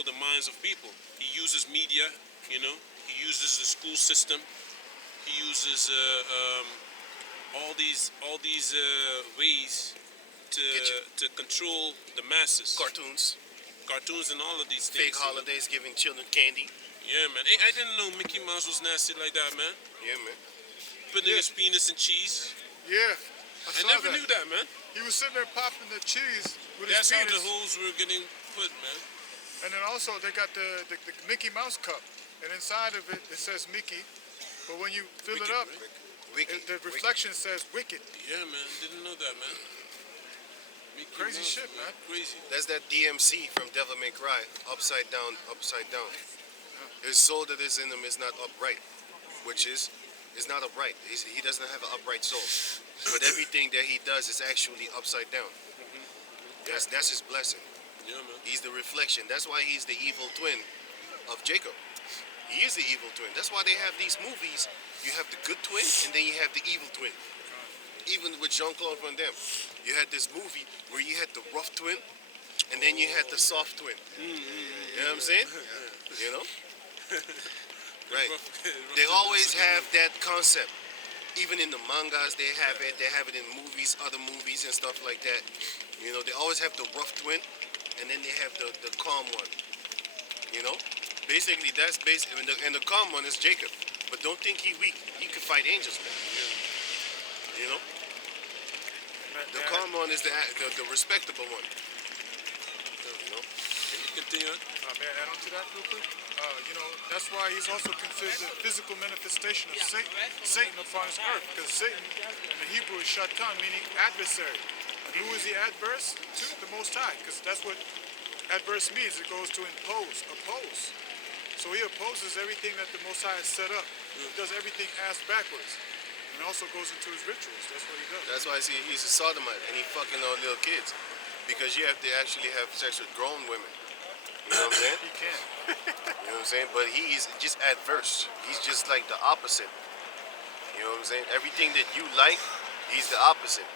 the minds of people. He uses media, you know. He uses the school system. He uses all these ways to control the masses. Cartoons and all of these things. Fake holidays, giving children candy. Yeah, man. Hey, I didn't know Mickey Mouse was nasty like that, man. Yeah, man. Putting his penis in cheese. Yeah, I saw never that. knew that, man. He was sitting there popping the cheese with That's his how the penis. holes were getting put, man. And then also they got the Mickey Mouse cup, and inside of it says Mickey, but when you fill Wicked, it up, right? the reflection says Wicked. Yeah, man. Didn't know that, man. Mickey Crazy Mouse, shit, man. Crazy. That's that DMC from Devil May Cry. Upside down, upside down. His soul that is in him is not upright, which is not upright. He doesn't have an upright soul. But everything that he does is actually upside down. That's his blessing. Yeah, man. He's the reflection. That's why he's the evil twin of Jacob. He is the evil twin. That's why they have these movies. You have the good twin, and then you have the evil twin. Even with Jean-Claude Van Damme, you had this movie where you had the rough twin, and then you had the soft twin. You know what I'm saying? You know? Right. They always have that concept. Even in the mangas, they have it. They have it in movies, other movies and stuff like that. You know, they always have the rough twin, and then they have the calm one. You know, basically that's basically, and the calm one is Jacob. But don't think he weak. He can fight angels, man. You know, the calm one is the respectable one. You know. Can you continue? May I add on to that real quick? You know, that's why he's also considered the physical manifestation of Satan upon this earth. Because Satan in the Hebrew is shatan, meaning adversary. And who is he adverse to? The Most High. Because that's what adverse means. It goes to impose, oppose. So he opposes everything that the Most High has set up. He does everything ass backwards. And also goes into his rituals. That's what he does. That's why I see he's a sodomite and he fucking on little kids, because you have to actually have sex with grown women. You know what I'm saying? He can. You know what I'm saying? But he's just adverse. He's just like the opposite. You know what I'm saying? Everything that you like, he's the opposite.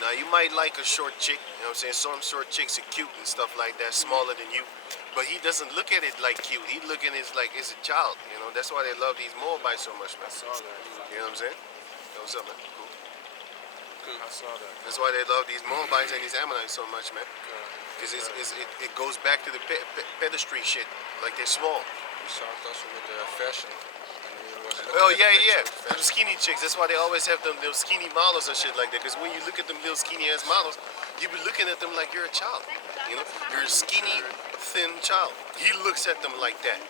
Now you might like a short chick, you know what I'm saying? Some short chicks are cute and stuff like that, smaller than you. But he doesn't look at it like cute. He look at it like it's a child. You know, that's why they love these Moabites so much, man. I saw that. You know what I'm saying? Yo, what's up, man? Cool. I saw that. That's why they love these Moabites and these Ammonites so much, man. Because it goes back to the pedestry shit. Like they're small. Je zag dat ze met de fashion. Oh yeah. Them skinny chicks. That's why they always have them little skinny models and shit like that. Because when you look at them little skinny ass models, you be looking at them like you're a child. You know, you're a skinny, thin child. He looks at them like that.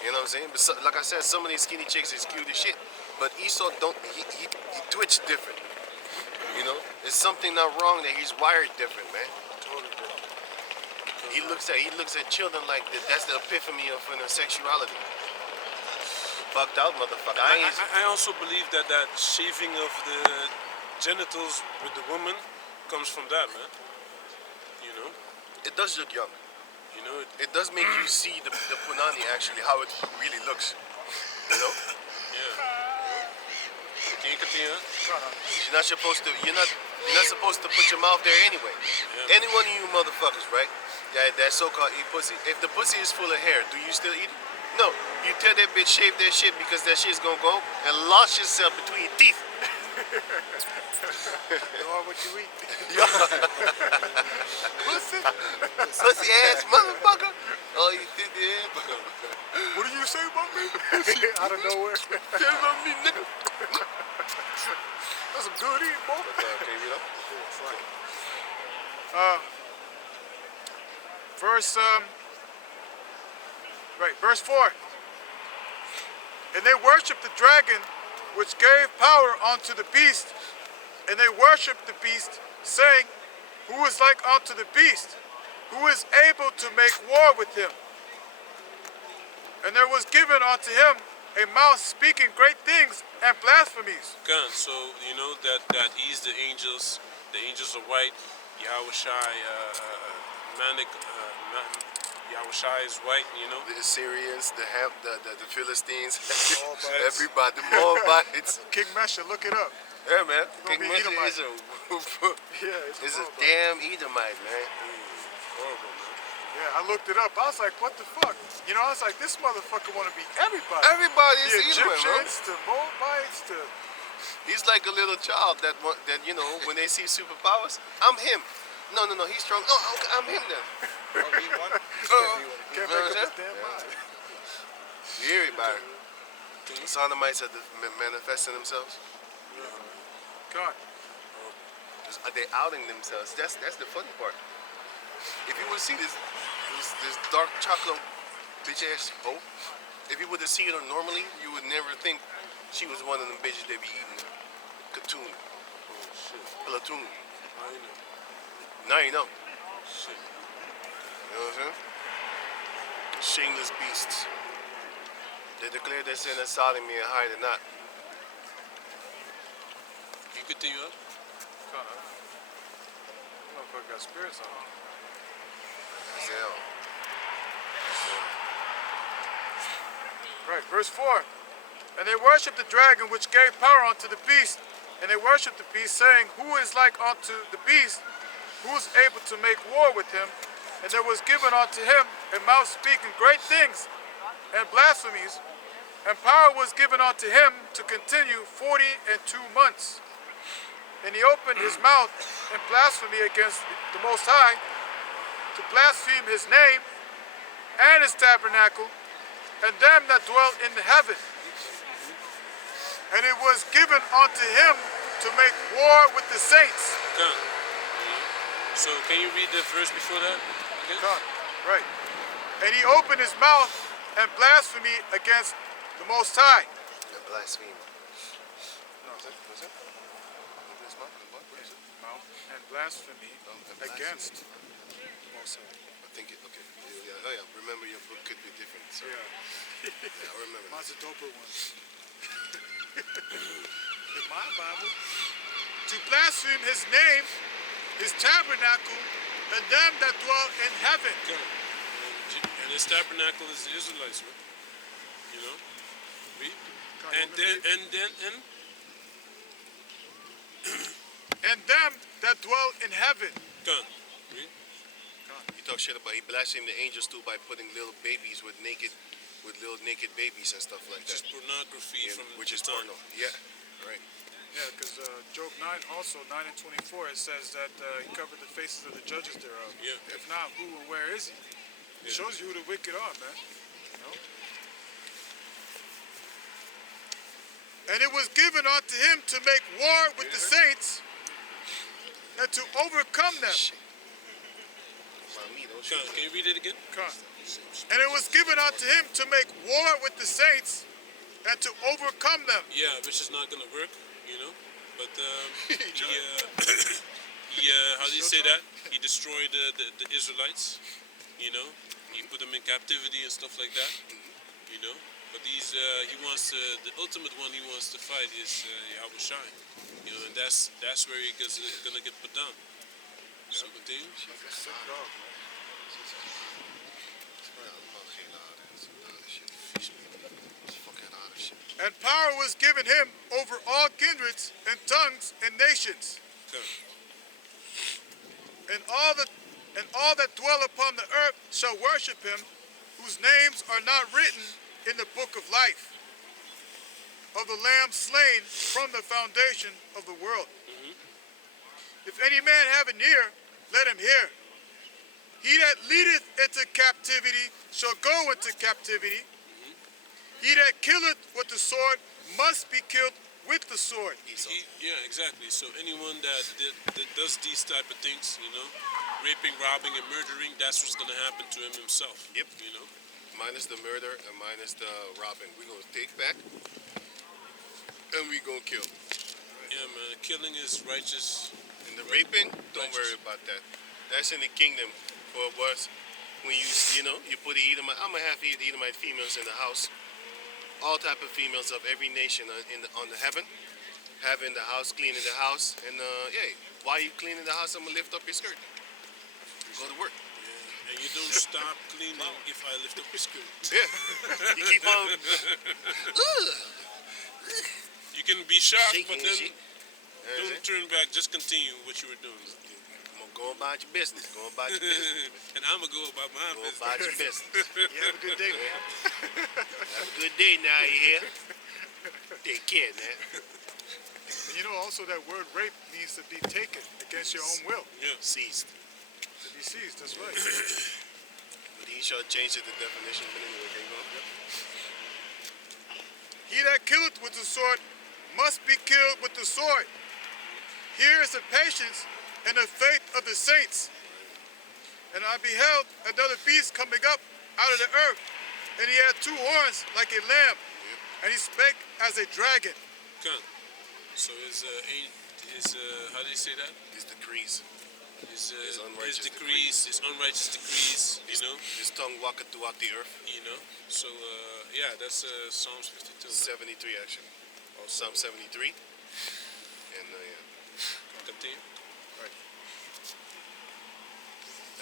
You know what I'm saying? But so, like I said, some of these skinny chicks is cute as shit. But Esau don't. He twitch different. You know, there's something not wrong there. He's wired different, man. He looks at children like that. That's the epiphany of sexuality. Fucked out, motherfucker. I also believe that shaving of the genitals with the woman comes from that, man. You know? It does look young. You know? It does make you see the punani actually, how it really looks. You know? Yeah. Can you continue? You're not supposed to put your mouth there anyway. Yeah. Any one of you motherfuckers, right? That so-called eat pussy. If the pussy is full of hair, do you still eat it? No. You tell that bitch shave that shit because that shit's gonna go and launch yourself between your teeth. You are what you eat. Pussy. Pussy ass motherfucker. Oh, you did that? What do you say about me? Out of nowhere. Say about me, nigga. That's some good eating, boy. Okay, you know? Verse 4. And they worshiped the dragon, which gave power unto the beast. And they worshiped the beast, saying, Who is like unto the beast? Who is able to make war with him? And there was given unto him a mouth speaking great things and blasphemies. Gun. So you know that he's the angels. The angels are white. Yahweh Shai, Yahweh Shai is white. You know. The Assyrians, the Philistines, Moabites. everybody, the Moabites. King Mesha, look it up. Yeah, man. Gonna King be Mesha Edomite. is a Yeah, is a damn Edomite, man. Horrible, man. Yeah, I looked it up. I was like, what the fuck? You know, I was like, this motherfucker want to be everybody. Everybody The is Edomite, bro. Egyptians, to Moabites, to... He's like a little child that you know, when they see superpowers, I'm him. No, he's strong. Oh, okay, I'm him then. Can't You make know up what I'm his damn mind. Everybody. The sodomites are manifesting themselves. God. Are they outing themselves? That's the funny part. If you would see this dark chocolate bitch ass hoe, if you would have seen her normally, you would never think she was one of them bitches they be eating. Katoon. Oh shit. Platoon. I know. Now you know. Shit. You know what I'm saying? Shameless beasts. They declare their sin as sodomy and hide it not. You continue up? God. Motherfucker got spirits on him. Zell. Right, verse 4. And they worshipped the dragon which gave power unto the beast. And they worshipped the beast, saying, Who is like unto the beast? Who is able to make war with him? And there was given unto him a mouth speaking great things and blasphemies. And power was given unto him to continue 42 months. And he opened his mouth in blasphemy against the Most High, to blaspheme his name and his tabernacle, and them that dwell in heaven. And it was given unto him to make war with the saints. Come. So can you read the verse before that? Okay. Come, right. And he opened his mouth and blasphemy against the Most High. The blaspheme. No, Was it? Open his mouth and what? What is it? mouth and blasphemy And against the Most High. I think it. Okay. Yeah. Oh yeah. Remember, your book could be different. So Yeah, yeah, I remember. mine's a doper one. In my Bible, to blaspheme his name, his tabernacle, and them that dwell in heaven. Come. And his tabernacle is the Israelites, right? You know? Read. And And them that dwell in heaven. come. Read. He talks shit about. He blasphemed the angels too by putting little babies with little naked babies and stuff like Which is that. pornography Yeah, from which is the time. porno. Yeah. Right. Yeah, because Job 9 also, 9 and 24, it says that he covered the faces of the judges thereof. Yeah. If not, who and where is he? It Yeah. shows you who the wicked are, man. You know? And it was given unto him to make war with the saints and to overcome them. Come. Can you read it again? Come. And it was given unto him to make war with the saints and to overcome them. Yeah, which is not gonna work, you know. But how do you say that? He destroyed the Israelites, you know. He put them in captivity and stuff like that, you know. But he wants the ultimate one he wants to fight is Yahweh Shai, you know, and that's where he gonna get put down. So continue. Sick dog, man. And power was given him over all kindreds and tongues and nations. Come. And all that dwell upon the earth shall worship him, whose names are not written in the book of life, of the Lamb slain from the foundation of the world. If any man have an ear, let him hear. He that leadeth into captivity shall go into captivity. He that killeth with the sword must be killed with the sword. Yeah, exactly. So anyone that does these type of things, you know, raping, robbing, and murdering, that's what's gonna happen to him himself. Yep. You know. Minus the murder and minus the robbing. We're gonna take back and we gonna kill. Yeah, man. Killing is righteous. And the raping, don't worry about that. That's in the kingdom. For us, when you know, you put the Edomite, I'm gonna have Edomite females in the house. All type of females of every nation on the heaven, having the house, cleaning the house, and yeah, while you cleaning the house, I'm gonna lift up your skirt. Go to work. Yeah. And you don't stop cleaning if I lift up your skirt. Yeah, you keep on. You can be shocked, Shaking but and then shit. don't turn back. Just continue what you were doing. Go about your business. Go about your business. And I'm gonna go about my Go business. about your business. You have a good day, man. Have a good day now. You hear? Take care, man. And you know also that word rape means to be taken against your own will. Yeah. Seized. To be seized, that's right. But he shall change the definition. But anyway, okay, go. He that killeth with the sword must be killed with the sword. Here is the patience and the faith of the saints. And I beheld another beast coming up out of the earth, and he had two horns like a lamb, and he spake as a dragon. Come. So his how do you say that? His decrees. His unrighteous decrees, his unrighteous decrees. You know. His tongue walketh throughout the earth. You know. So yeah, that's Psalms 52. 73 actually. Or Psalm 73. And yeah. Continue.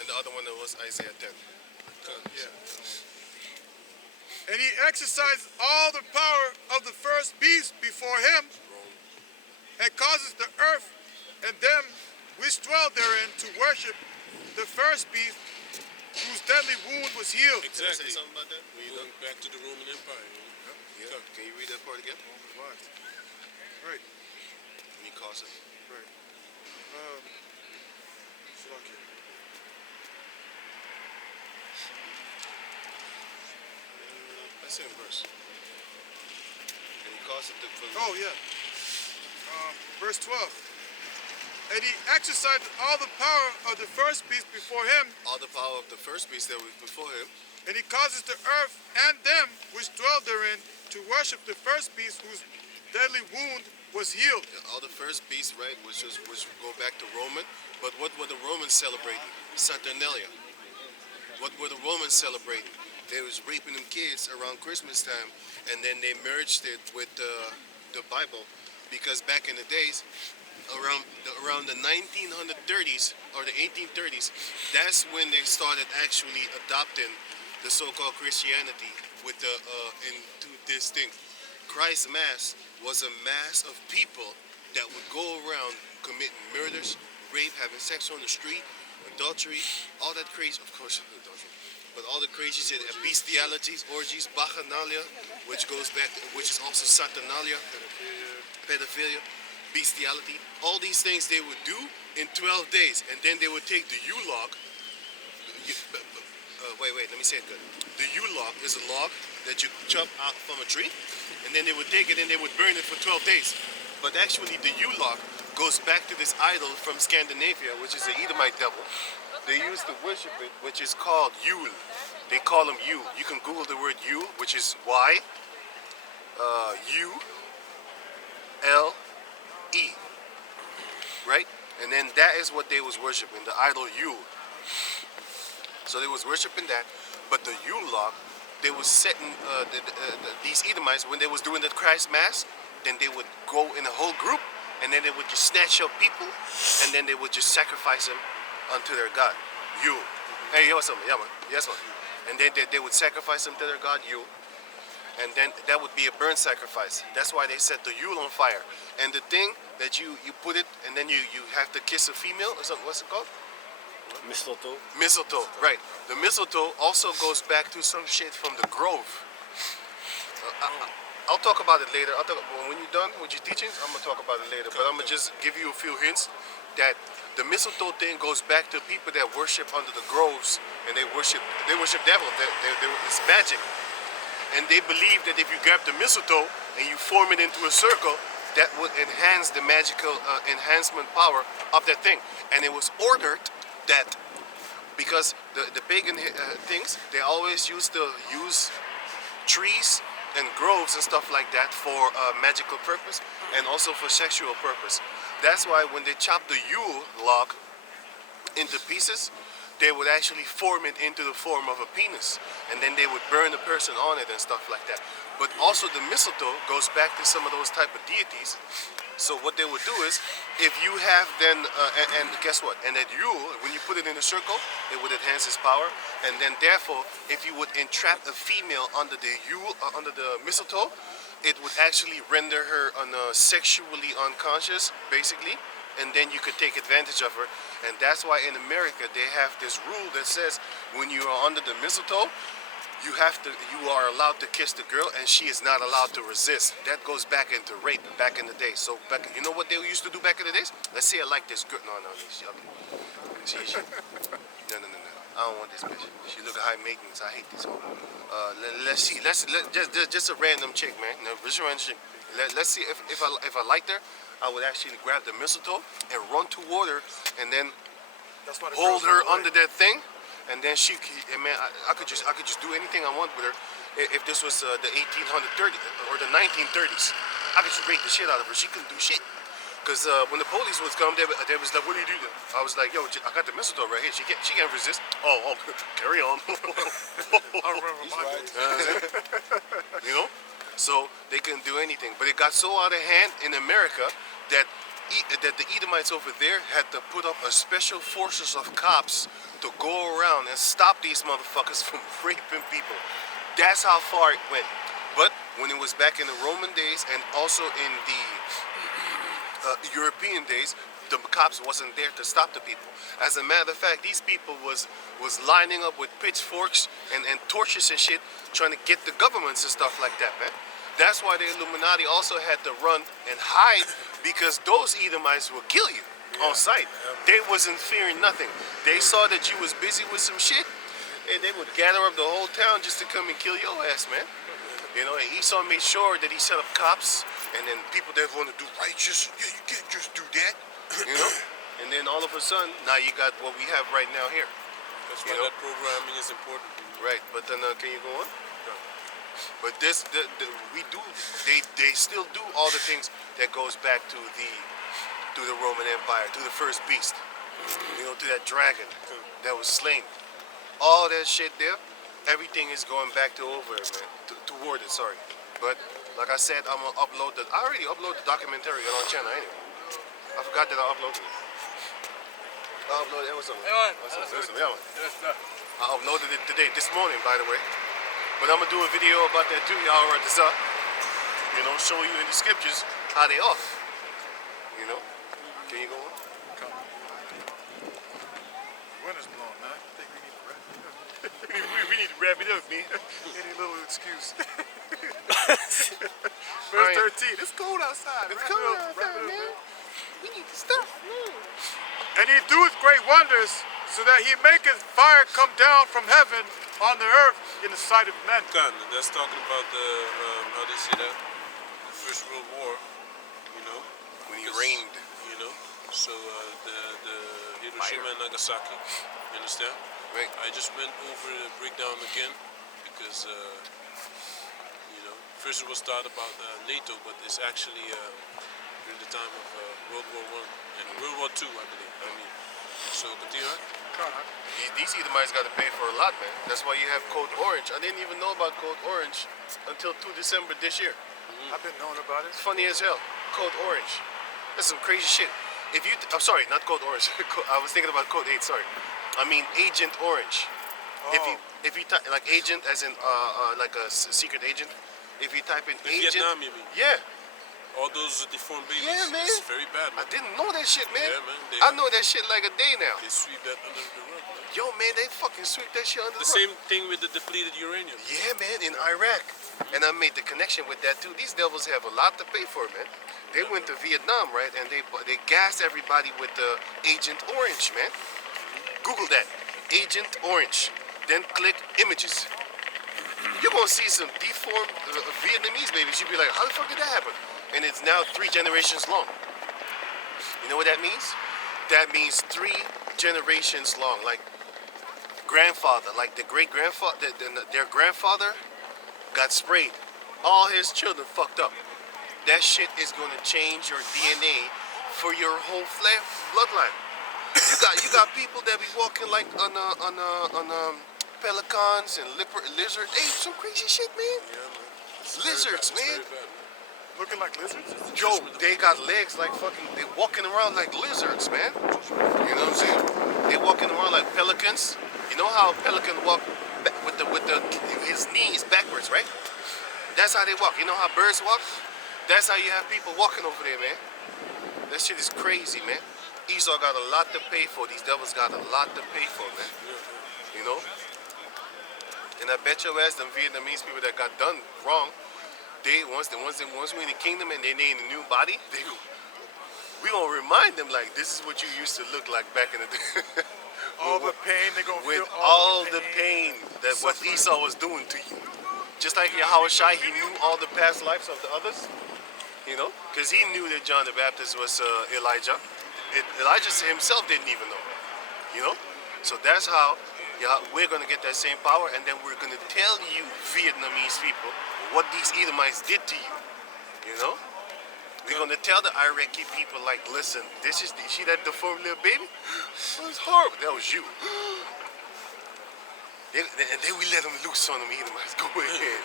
And the other one that was Isaiah 10. Yeah. And he exercised all the power of the first beast before him, and causes the earth and them which dwell therein to worship the first beast, whose deadly wound was healed. Exactly. Say something about that? Going back to the Roman Empire. You know? Yeah. Can you read that part again? Right. When he calls it. Right. Slovakia. That's the same verse. And he calls it the. Oh yeah. Verse 12. And he exercised all the power of the first beast before him, All the power of the first beast that was before him. and he causes the earth and them which dwell therein to worship the first beast whose deadly wound was healed. All the first beasts, right, which go back to Roman. But what were the Romans celebrating? Saturnalia. What were the Romans celebrating? They was raping them kids around Christmas time, and then they merged it with the Bible, because back in the days, around the 1930s or the 1830s, that's when they started actually adopting the so-called Christianity with into this thing. Christ's Mass was a mass of people that would go around committing murders, rape, having sex on the street, adultery, all that crazy, of course, adultery, but all the crazy shit, bestialities, orgies, bacchanalia, which is also saturnalia, pedophilia, bestiality, all these things they would do in 12 days, and then they would take the U-log. Wait, let me say it good. The U-log is a log that you chop out from a tree, and then they would take it and they would burn it for 12 days. But actually, the U-log goes back to this idol from Scandinavia, which is the Edomite devil. They used to worship it, which is called Yule. They call him Yule. You can Google the word Yule, which is Y-U-L-E, right? And then that is what they was worshiping, the idol Yule. So they was worshiping that, but the Yule log, they was setting these Edomites, when they was doing that Christ Mass, then they would go in a whole group, and then they would just snatch up people, and then they would just sacrifice them unto their god, Yule. Hey, yo, what's up? Yeah, man. Yes, man. And then they would sacrifice them to their god, Yule, and then that would be a burnt sacrifice. That's why they set the Yule on fire. And the thing that you put it, and then you have to kiss a female, or something, what's it called? Mistletoe. Mistletoe, right. The mistletoe also goes back to some shit from the grove. I'll talk about it later. When you're done with your teachings, I'm going to talk about it later. But I'm going to just give you a few hints that the mistletoe thing goes back to people that worship under the groves, and they worship devil. It's magic. And they believe that if you grab the mistletoe and you form it into a circle, that would enhance the magical enhancement power of that thing. And it was ordered that, because the pagan things, they always used to use trees and groves and stuff like that for magical purpose and also for sexual purpose. That's why when they chop the Yule log into pieces, they would actually form it into the form of a penis, and then they would burn the person on it and stuff like that. But also the mistletoe goes back to some of those type of deities. So what they would do is, if you have then, and guess what? And that Yule, when you put it in a circle, it would enhance its power. And then therefore, if you would entrap a female under the Yule, under the mistletoe, it would actually render her sexually unconscious, basically. And then you could take advantage of her. And that's why in America they have this rule that says when you are under the mistletoe, you are allowed to kiss the girl, and she is not allowed to resist. That goes back into rape back in the day. So you know what they used to do back in the days? Let's say I like this girl. No, she's ugly. No. I don't want this bitch. She look high maintenance. I hate this hoe. Let's see. Let's just a random chick, man. No, just a random chick. Let's see if I liked her, I would actually grab the mistletoe and run toward her, and then hold her under that thing. And then I could just do anything I want with her. If this was the 1830s or the 1930s, I could just rape the shit out of her. She couldn't do shit. Because when the police would come, they was like, "What do you do?" I was like, "Yo, I got the mistletoe right here. She can't resist." Oh, carry on. I remember my days. You know, so they couldn't do anything. But it got so out of hand in America that the Edomites over there had to put up a special forces of cops to go around and stop these motherfuckers from raping people. That's how far it went. But when it was back in the Roman days and also in the European days, the cops wasn't there to stop the people. As a matter of fact, these people was lining up with pitchforks and torches and shit, trying to get the governments and stuff like that, man. That's why the Illuminati also had to run and hide because those Edomites will kill you on sight. They wasn't fearing nothing. They saw that you was busy with some shit, and they would gather up the whole town just to come and kill your ass, man. You know, and Esau made sure that he set up cops, and then people that want to do righteous, yeah, you can't just do that, you know. And then all of a sudden, now you got what we have right now here. That's You why know? that programming is important. Right, but then can you go on? But this, we do, they still do all the things that goes back to the Roman Empire, to the first beast, you know, to that dragon that was slain. All that shit there, everything is going back to over it, man, toward it. Sorry, but like I said, I'm gonna upload the. I already uploaded the documentary on our channel anyway. I forgot that I uploaded it. I uploaded it. What's up? Yeah, I uploaded it today, this morning, by the way. But I'm gonna do a video about that too, y'all right this up. You know, show you in the scriptures how they off. You know? Can you go on? Wind is blowing, man. I think we need to wrap it up. we need to wrap it up, man. Any little excuse. Verse 13. It's cold outside. It's Wrap cold it up, outside, wrap it up, man. We need to stop. And he doeth great wonders, so that he maketh fire come down from heaven on the earth in the sight of men. Khan, that's talking about the, how they say that? The First World War, you know? When he Because, reigned. You know? So the Hiroshima and Nagasaki, you understand? Right. I just went over the breakdown again because, you know, first it was thought about NATO, but it's actually during the time of World War I and World War II, I believe. I mean, so continue. These Edomites got to pay for a lot, man. That's why you have Code Orange. I didn't even know about Code Orange until 2 December this year. I've been knowing about it. It's funny as hell. Code Orange. That's some crazy shit. If you, I'm sorry, not Code Orange. I was thinking about Code 8. Sorry. I mean Agent Orange. If you type like agent, as in like a secret agent. If you type in In agent, Vietnam, you mean? yeah. All those deformed babies. Yeah, man. It's very bad, I man. didn't know that shit, man. Yeah, man. I know that shit like a day now. They sweep that under the rug, man. Yo, man, they fucking sweep that shit under The the rug. same thing with the depleted uranium. Yeah, man, in Iraq. And I made the connection with that too. These devils have a lot to pay for, man. They went to Vietnam, right? And they gassed everybody with the Agent Orange, man. Google that. Agent Orange. Then click images. You're gonna see some deformed Vietnamese babies. You'll be like, how the fuck did that happen? And it's now 3 generations long. You know what that means? That means 3 generations long. Like grandfather, like the great grandfather, their grandfather got sprayed. All his children fucked up. That shit is gonna change your DNA for your whole bloodline. You got people that be walking like on pelicans and lizards. Hey, some crazy shit, man. Yeah, man. Lizards, It's man. very bad, man. Looking like lizards? Yo, they got legs like fucking. They walking around like lizards, man. You know what I'm saying? They walking around like pelicans. You know how a pelican walk with his knees backwards, right? That's how they walk. You know how birds walk? That's how you have people walking over there, man. That shit is crazy, man. Esau got a lot to pay for. These devils got a lot to pay for, man. You know? And I bet your ass them Vietnamese people that got done wrong, once we in the kingdom and they in a new body, we gonna remind them like this is what you used to look like back in the day. All the pain they're gonna With feel. all the pain that what Esau was doing to you. Just like Yahushua, he knew all the past lives of the others. You know? Because he knew that John the Baptist was Elijah. Elijah himself didn't even know. You know? So that's how we're going to get that same power, and then we're going to tell you, Vietnamese people, what these Edomites did to you. You know? We're going to tell the Iraqi people, like, listen, you see that deformed little baby? Oh, it's horrible. That was you. And then we let them loose on them Edomites. Go ahead.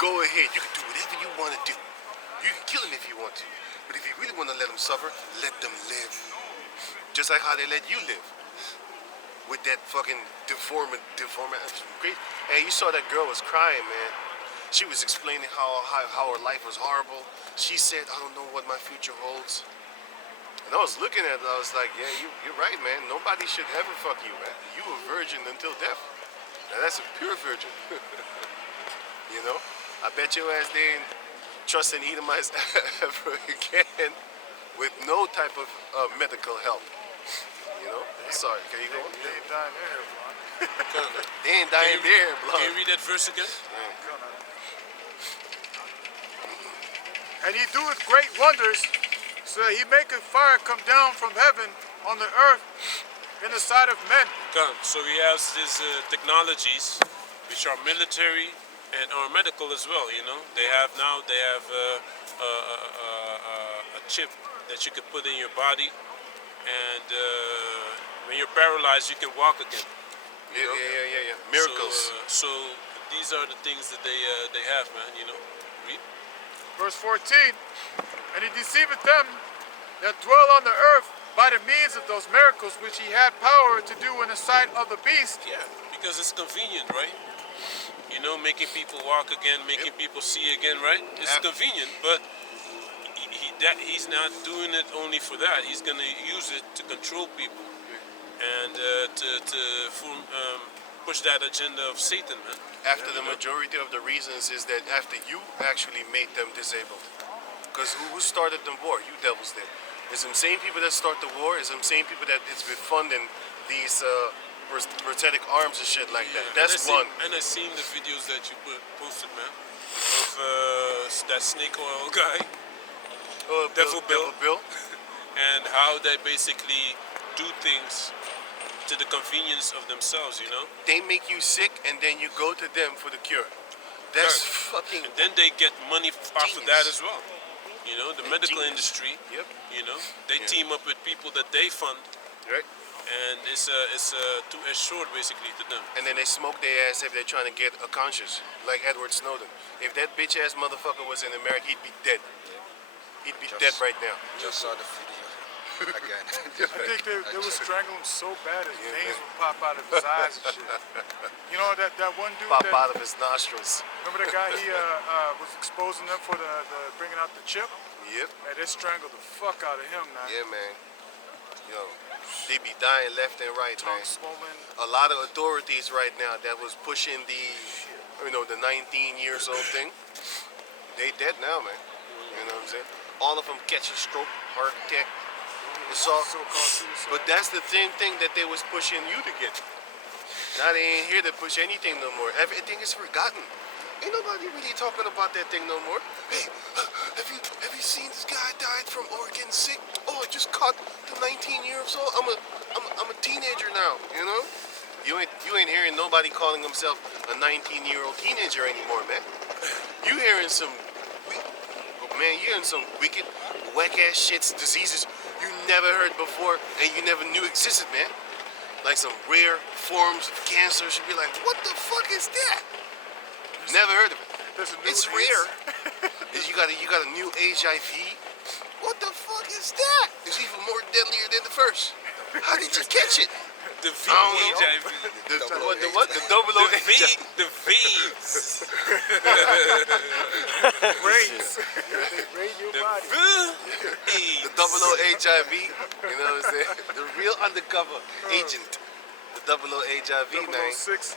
Go ahead. You can do whatever you want to do. You can kill them if you want to. But if you really want to let them suffer, let them live. Just like how they let you live. With that fucking deformed. Great. Hey, you saw that girl was crying, man. She was explaining how her life was horrible. She said, I don't know what my future holds. And I was looking at it, I was like, yeah, you're right, man. Nobody should ever fuck you, man. You a virgin until death. Now that's a pure virgin. You know? I bet your ass trust in Edomites ever again with no type of medical help. You know? Sorry, can you go on? They ain't dying there, bro. They ain't dying there, Can blood. you read that verse again? And he doeth great wonders, so that he maketh fire come down from heaven on the earth in the sight of men. Come. So he has these technologies, which are military and are medical as well. You know, they have a chip that you can put in your body, and when you're paralyzed, you can walk again. You know? Yeah. Miracles. So these are the things that they have, man. You know, read. Verse 14, and he deceiveth them that dwell on the earth by the means of those miracles which he had power to do in the sight of the beast. Yeah, because it's convenient, right? You know, making people walk again, making people see again, right? It's convenient, but he's not doing it only for that. He's going to use it to control people and push that agenda of Satan, man. After the majority of the reasons is that after you actually made them disabled. Because who started the war? You devils did. It's them same people that start the war. It's them same people that it's been funding these prosthetic arms and shit like that. That's one. And I seen the videos that you posted, man, of that snake oil guy, Devil Bill, and how they basically do things to the convenience of themselves, you know? They make you sick and then you go to them for the cure. That's fucking... And then they get money off of that as well. You know, the medical genius. industry, Yep. you know, they team up with people that they fund, Right? and it's a two-edged sword basically to them. And then they smoke their ass if they're trying to get a conscience, like Edward Snowden. If that bitch ass motherfucker was in America, he'd be dead. He'd be dead right now. Just saw the video again. I think they would strangle him so bad his veins would pop out of his eyes and shit. You know that one dude Pop that, out of his nostrils. remember that guy he was exposing them for the bringing out the chip? Yep. Man, they strangled the fuck out of him now. Yeah, man. Yo, they be dying left and right, Tongue man. swollen. A lot of authorities right now that was pushing the 19 years old thing, they dead now, man. You know what I'm saying? All of them catch a stroke, heart attack. It's all, So-called suicide. but that's the same thing that they was pushing you to get. Now they ain't here to push anything no more. Everything is forgotten. Ain't nobody really talking about that thing no more. Hey, have you seen this guy died from Oregon sick? Oh, I just caught the 19 years old. I'm a teenager now. You know, you ain't hearing nobody calling himself a 19-year-old teenager anymore, man. You hearing some, man, you hearing some wicked, whack ass shits, diseases you never heard before and you never knew existed, man. Like some rare forms of cancer. Should be like, what the fuck is that? Never heard of it. There's a new It's AIDS. rare. you got a new HIV. What the fuck is that? It's even more deadlier than the first. How did you catch it? The V I don't know. HIV. The what? The double O HIV. The V's. Raise. They raid your body. The double O HIV. You know what I'm saying? The real undercover agent. The double O HIV, man. 006.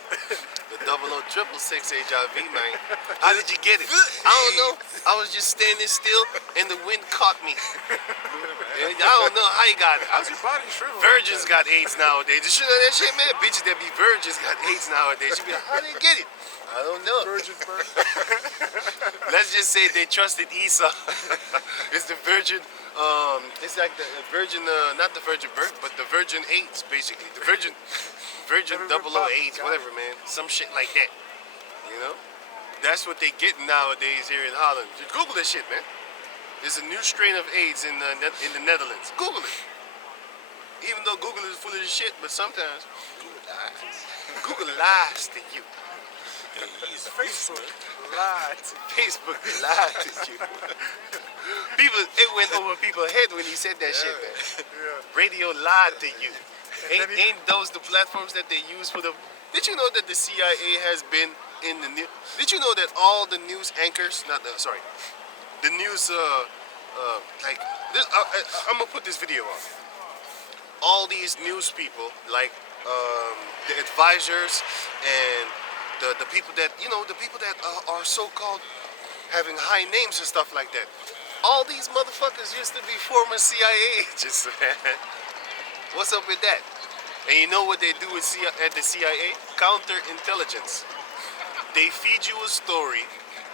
The 00666 HIV, man. How did you get it? I don't know. I was just standing still and the wind caught me. And I don't know how you got it. How's your body shriveled? Virgins got AIDS nowadays. Did you know that shit, man? Bitches that be virgins got AIDS nowadays. You be like, how did you get it? I don't know. Virgin birth. Let's just say they trusted Esau. It's the virgin, it's like the virgin, not the virgin birth, but the virgin AIDS, basically. The virgin Never 008, got it. whatever, man. Some shit like that. You know? That's what they getting nowadays here in Holland. Just Google this shit, man. There's a new strain of AIDS in the Netherlands. Google it. Even though Google is full of shit, but sometimes Google lies. Google lies to you. Facebook lied. Facebook lied to you. It went over people's head when he said that shit, man. Yeah. Radio lied to you. then he- Ain't those the platforms that they use for the... Did you know that the CIA has been in the news? Did you know that all the news anchors, the news, like, this, I'm gonna put this video on. All these news people, like the advisors and the people that, the people that are so-called having high names and stuff like that. All these motherfuckers used to be former CIA agents, man. What's up with that? And you know what they do at the CIA? Counterintelligence. They feed you a story,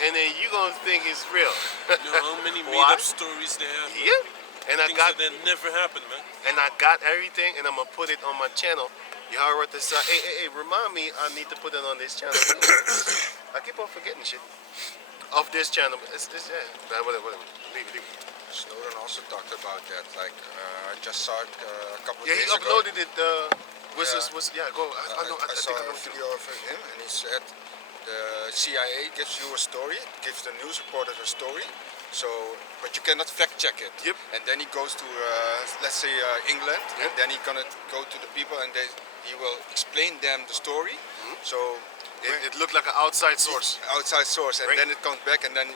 and then you gonna think it's real. You know how many Why? made-up stories they have? Man? Yeah. And I Things got that never happened, man. and I got everything, and I'm gonna put it on my channel. You heard what this? Hey, remind me. I need to put it on this channel. I keep on forgetting shit of this channel. It's yeah. Whatever. Leave it. Snowden also talked about that. Like I just saw it a couple of Yeah, he days ago. uploaded it. Yeah. Go. I know. I saw think I a know too. video of him, and he said the CIA gives you a story, gives the news reporter a story, so but you cannot fact check it. Yep. And then he goes to let's say England, and Yep. then he's gonna go to the people, and he will explain them the story. So It looked like an outside source. outside source, and Right. then it comes back, and then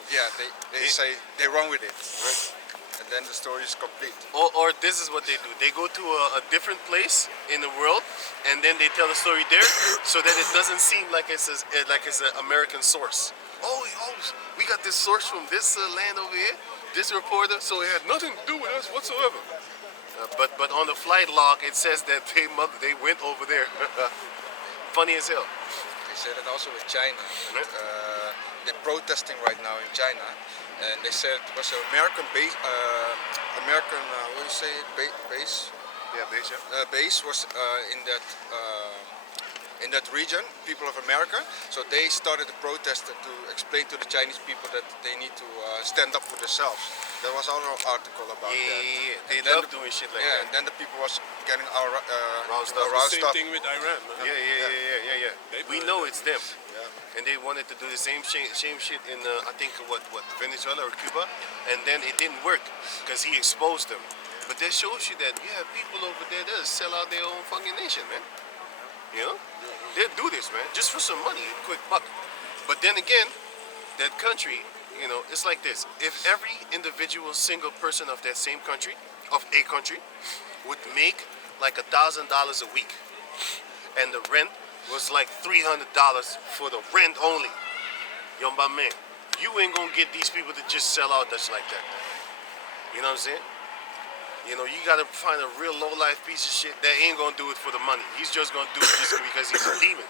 they Yeah. say they run with it, Right. and then the story is complete. Or this is what they do. They go to a different place in the world, and then they tell the story there, so that it doesn't seem like it's an American source. Oh, we got this source from this land over here, this reporter, so it had nothing to do with us whatsoever. But on the flight log, it says that they went over there. Funny as hell. They say that also with China. Right. They're protesting right now in China, and they said it was an American base. What do you say? Base. Yeah, Beja. Base was in that region, people of America. So they started a protest to explain to the Chinese people that they need to stand up for themselves. There was another article about that. Yeah. They And then love doing shit like Yeah, that. and then the people was getting Roused up. roused Same up. thing with Iran, man. Yeah. They We do know it. it's them. Yeah. And they wanted to do the same shit in I think what Venezuela or Cuba, and then it didn't work because he exposed them. But that shows you that you have people over there that sell out their own fucking nation, man. You know, they do this, man, just for some money, a quick buck. But then again, that country, you know, it's like this: if every individual single person of that same country, of a country, would make like $1,000 a week, and the rent was like $300 for the rent only. Yo, my man, you ain't gonna get these people to just sell out just like that. You know what I'm saying? You know, you gotta find a real low-life piece of shit that ain't gonna do it for the money. He's just gonna do it just because he's a demon.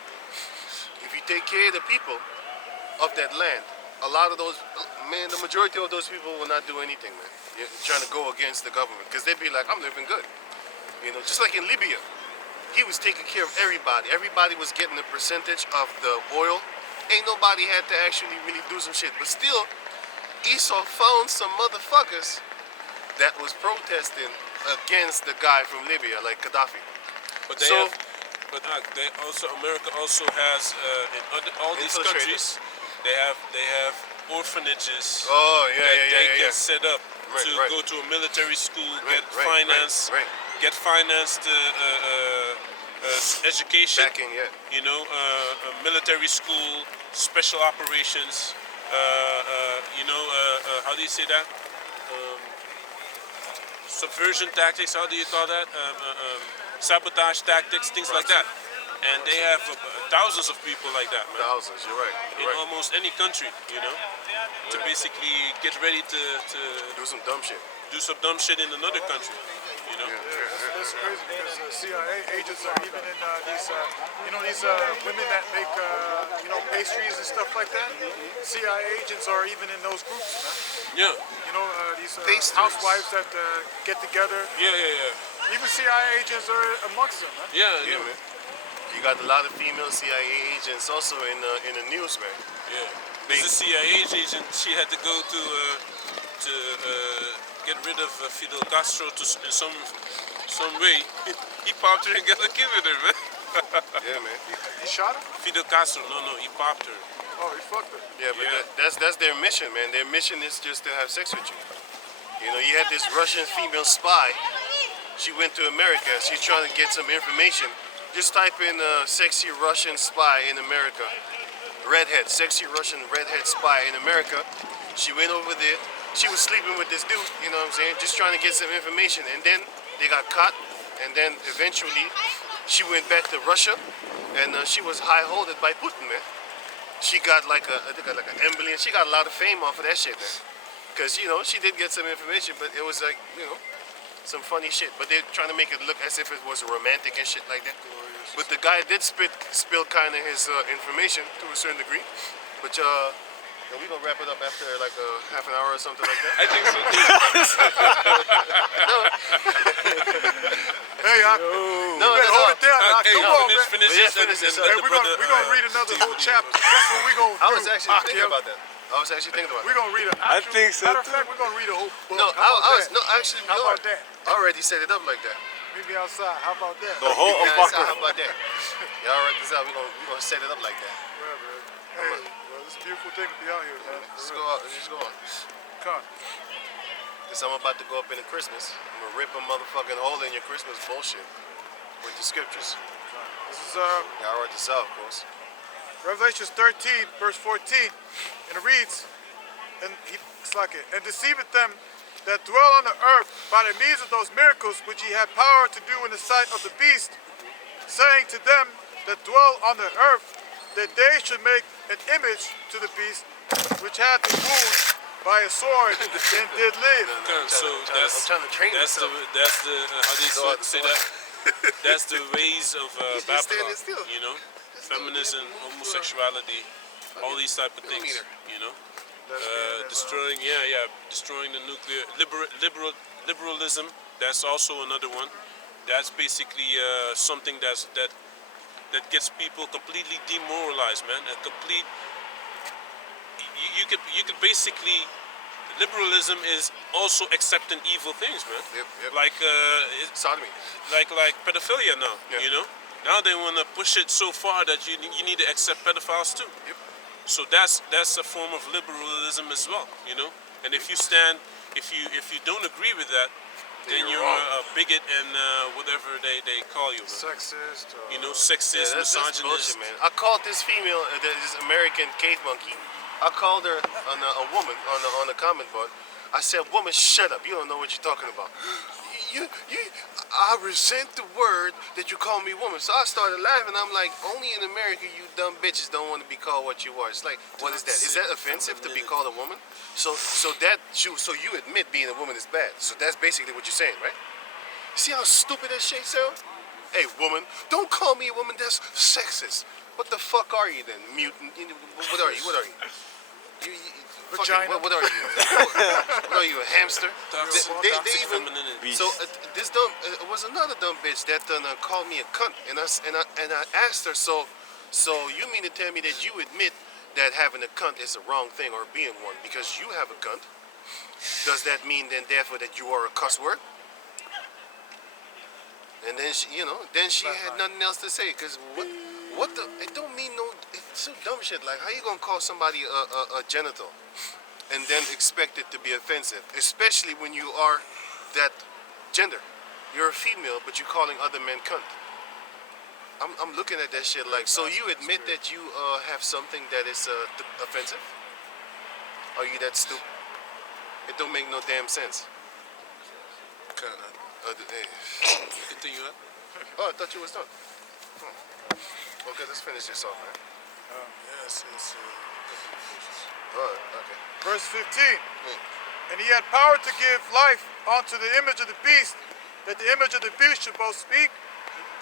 If you take care of the people of that land, a lot of those, man, the majority of those people will not do anything, man. You're trying to go against the government because they'd be like, I'm living good. You know, just like in Libya. He was taking care of everybody. Everybody was getting a percentage of the oil. Ain't nobody had to actually really do some shit. But still, Esau found some motherfuckers that was protesting against the guy from Libya, like Gaddafi. But they So- have, but they also America also has in all these Infiltrated. countries, they have orphanages Oh, that they can set up Right, to right. go to a military school, Right, get right, finance, right. get financed education. Backing, yeah. You know, a military school, special operations. How do you say that? Subversion tactics. How do you call that? Sabotage tactics, things like that. And they have thousands of people like that, man. Thousands, you're right. In You're right. almost any country, you know, to basically get ready to Do some dumb shit. do some dumb shit in another country, you know. That's crazy because CIA agents are even in these women that make pastries and stuff like that. CIA agents are even in those groups, man. Yeah, You know, these Pastries. housewives that get together. yeah. Even CIA agents are amongst them, man. Yeah, Yeah, man. You got a lot of female CIA agents also in the news, man. yeah. There's a CIA agent. She had to go to get rid of Fidel Castro in some way. He popped her and got a kid with her, man. Yeah, man. He shot him? Fidel Castro, no, he popped her. Oh, he fucked her. Yeah, but Yeah. that's their mission, man. Their mission is just to have sex with you. You know, you had this Russian female spy. She went to America. She's trying to get some information. Just type in sexy Russian spy in America. Redhead, sexy Russian redhead spy in America. She went over there. She was sleeping with this dude, you know what I'm saying? Just trying to get some information. And then they got caught. And then eventually she went back to Russia. And she was high-holded by Putin, man. she got like I think like an emblem. She got a lot of fame off of that shit, man. Cause she did get some information, but it was like some funny shit. But they're trying to make it look as if it was romantic and shit like that. But the guy did spill kind of his information to a certain degree. But we gonna wrap it up after like half an hour or something like that. I think so too. Hey, No, better hold it down. Okay, Come on, man. finish Yeah, this and finish this let up. Hey, the we're brother. gonna read another whole chapter. That's what we're gonna do. I was actually thinking Akim. about that. I was actually thinking about We're that. gonna read I think so, Matter of too. fact, we're gonna read a whole book. No, How about I was that? no actually. How about that? I already set it up like that. Meet me outside. How about that? The whole Yeah, Apocrypha. how about that? Y'all write this out. We gonna set it up like that. Whatever. Hey, well, it's a beautiful thing to be out here, man. Just go out. Just go on. Come on. Cause I'm about to go up into Christmas. I'm gonna rip a motherfucking hole in your Christmas bullshit with the scriptures. This is Y'all write this out, of course. Revelations 13, verse 14, and it reads, and deceiveth them that dwell on the earth by the means of those miracles which he had power to do in the sight of the beast, saying to them that dwell on the earth that they should make an image to the beast which had been wounded by a sword and did live. So I'm trying to train that's the myself. how do you say that? That's the ways of He's just Babylon. standing still. Feminism, homosexuality, all these type of things. Destroying destroying the nuclear liberalism. That's also another one. That's basically something that gets people completely demoralized, man. A complete. You could basically. Liberalism is also accepting evil things, man. Yep. Like Sodomy. like pedophilia now. Yeah. Now they want to push it so far that you need to accept pedophiles too. Yep. So that's a form of liberalism as well. And if you don't agree with that, then you're a bigot and whatever they call you, man. Sexist. Sexist, That's misogynist. bullshit, man. I called this female, this American cave monkey. I called her a woman on the comment board. I said, "Woman, shut up. You don't know what you're talking about." I resent the word that you call me woman. So I started laughing. I'm like, only in America you dumb bitches don't want to be called what you are. It's like, what is that? Is that offensive to be called a woman? So you admit being a woman is bad. So that's basically what you're saying, right? See how stupid that shit sounds? Hey, woman, don't call me a woman. That's sexist. What the fuck are you then? Mutant? What are you? Vagina. What are you? What are you, a hamster? Toxic even femininity. so this dumb was another dumb bitch that called me a cunt, and I asked her, so you mean to tell me that you admit that having a cunt is a wrong thing or being one because you have a cunt? Does that mean then therefore that you are a cuss word? And then she had nothing else to say because what the it don't mean no it's so dumb shit. Like how you gonna call somebody a genital and then expect it to be offensive, especially when you are that gender. You're a female, but you're calling other men cunt. I'm looking at that shit like, so you admit that you have something that is offensive? Are you that stupid? It don't make no damn sense. Kinda. Continue that. Oh, I thought you was done. Okay, let's finish this off, man. Yes. Okay. Verse 15. And he had power to give life unto the image of the beast, that the image of the beast should both speak,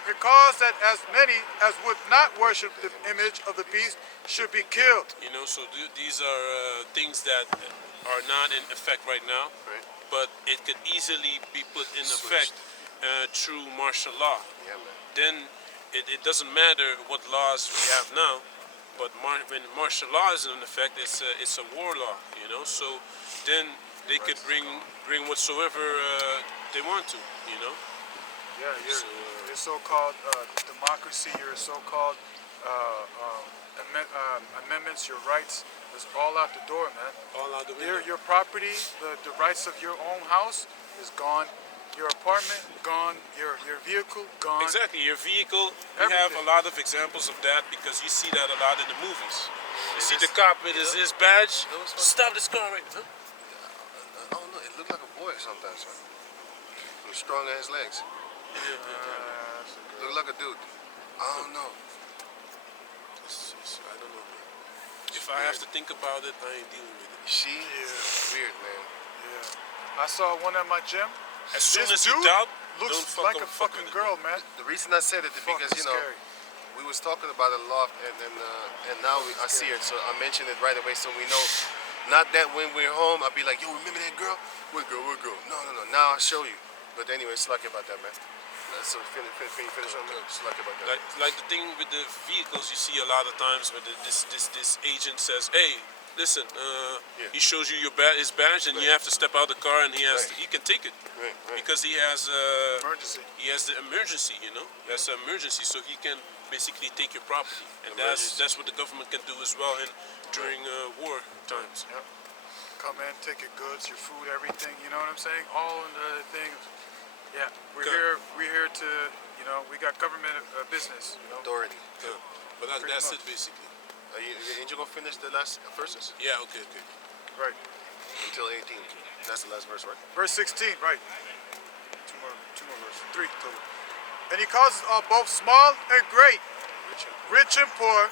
because that as many as would not worship the image of the beast should be killed. So these are things that are not in effect right now, Right. but it could easily be put in effect through martial law. Yeah, man. Then it doesn't matter what laws we have now, but when martial law is in effect, it's a war law, So then they could bring whatsoever they want to, Yeah, your so-called democracy, your so-called amendments, your rights, is all out the door, man. All out the window. Your property, the rights of your own house is gone. Your apartment, gone. Your vehicle, gone. Exactly, your vehicle. We have a Everything. lot of examples of that because you see that a lot in the movies. You see the cop with his badge. Stop this car right now. I don't know. It looked like a boy sometimes, man. With strong ass legs. Look like a dude. I don't know. I don't know. If I have to think about it, I ain't dealing with it. She weird, man. Yeah. I saw one at my gym. As soon This as you dude doubt, looks don't fuck like a fuck fucking with it. girl, man. The reason I said it is because Fucking scary. we was talking about it a lot, and now I see it, so I mentioned it right away, so we know. Not that when we're home, I'll be like, yo, remember that girl? What girl? What girl? No. Now I'll show you. But anyway, it's lucky about that, man. So finish on that. It's lucky about that. Like the thing with the vehicles, you see a lot of times where this agent says, "Hey, listen," he shows you his badge, and you have to step out the car, and he can take it Right. because he has Emergency. the emergency, that's an emergency, so he can basically take your property, and that's what the government can do as well during war times. Yep. Come in, take your goods, your food, everything. You know what I'm saying? All in the things. Yeah, we're Okay. here to, we got government business. Authority. Yeah. But Pretty that's much. it basically. Ain't you gonna finish the last verses? Yeah. Okay. Right. Until 18. That's the last verse, right? Verse 16, right. Two more verses. 3 total. And he causes all both small and great, rich and poor,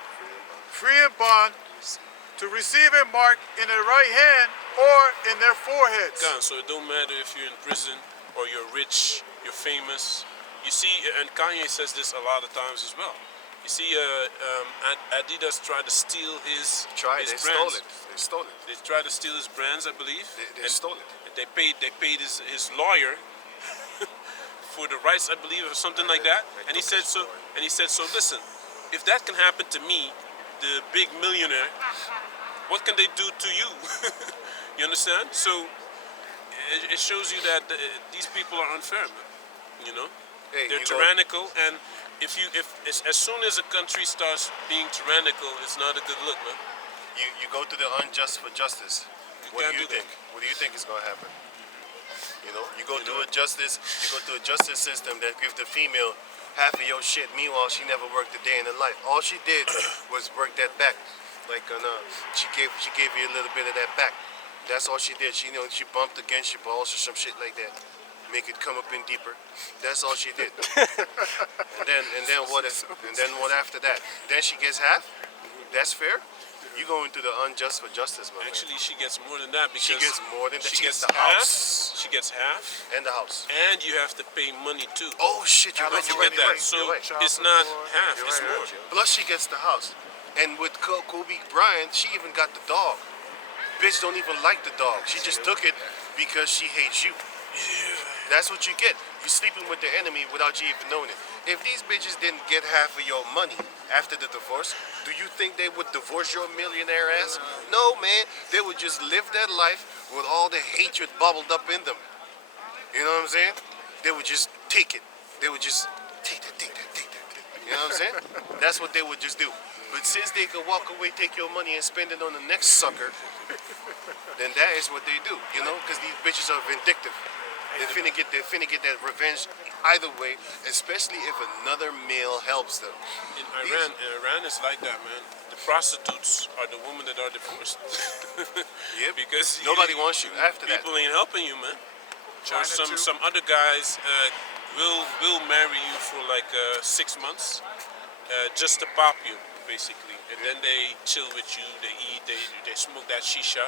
free and bond, to receive a mark in their right hand or in their foreheads. So it don't matter if you're in prison or you're rich, you're famous. You see, and Kanye says this a lot of times as well. You see, Adidas tried to steal his They brands. stole it. They tried to steal his brands, I believe. They stole it. And they paid his lawyer for the rights, I believe, or something like that. And he said so. And he said so. Listen, if that can happen to me, the big millionaire, what can they do to you? You understand? So it shows you that these people are unfair, man. Hey, They're you go- tyrannical, and if as soon as a country starts being tyrannical, it's not a good look, man. You go to the unjust for justice. What can't do you do that. think? What do you think is gonna happen? You go to a justice. You go to a justice system that gives the female half of your shit. Meanwhile, she never worked a day in her life. All she did was work that back. Like she gave you a little bit of that back. That's all she did. She bumped against your balls or some shit like that. Make it come up in deeper. That's all she did. and then what after that? Then she gets half? That's fair? You go into the unjust for justice, my man. Actually, she gets more than that because She gets more than that. she She gets gets the half. house She gets half, and the house. and you have to pay money too. Oh shit! You're Don't right. You're forget right. that. You're So right. Child it's not support. half; You're it's right, more. you're right. Plus, she gets the house, and with Kobe Bryant, she even got the dog. Bitch don't even like the dog. She just took it because she hates you. That's what you get. You're sleeping with the enemy without you even knowing it. If these bitches didn't get half of your money after the divorce, do you think they would divorce your millionaire ass? No, man. They would just live that life with all the hatred bubbled up in them. You know what I'm saying? They would just take it. They would just take that. You know what I'm saying? That's what they would just do. But since they could walk away, take your money, and spend it on the next sucker, then that is what they do, because these bitches are vindictive. They're finna get that revenge either way, especially if another male helps them. In Iran, it's like that, man. The prostitutes are the women that are divorced. Yeah, Because nobody wants you after that. People ain't helping you, man. Or China too. some other guys will marry you for like 6 months, just to pop you, basically, and then they chill with you. They eat, they smoke that shisha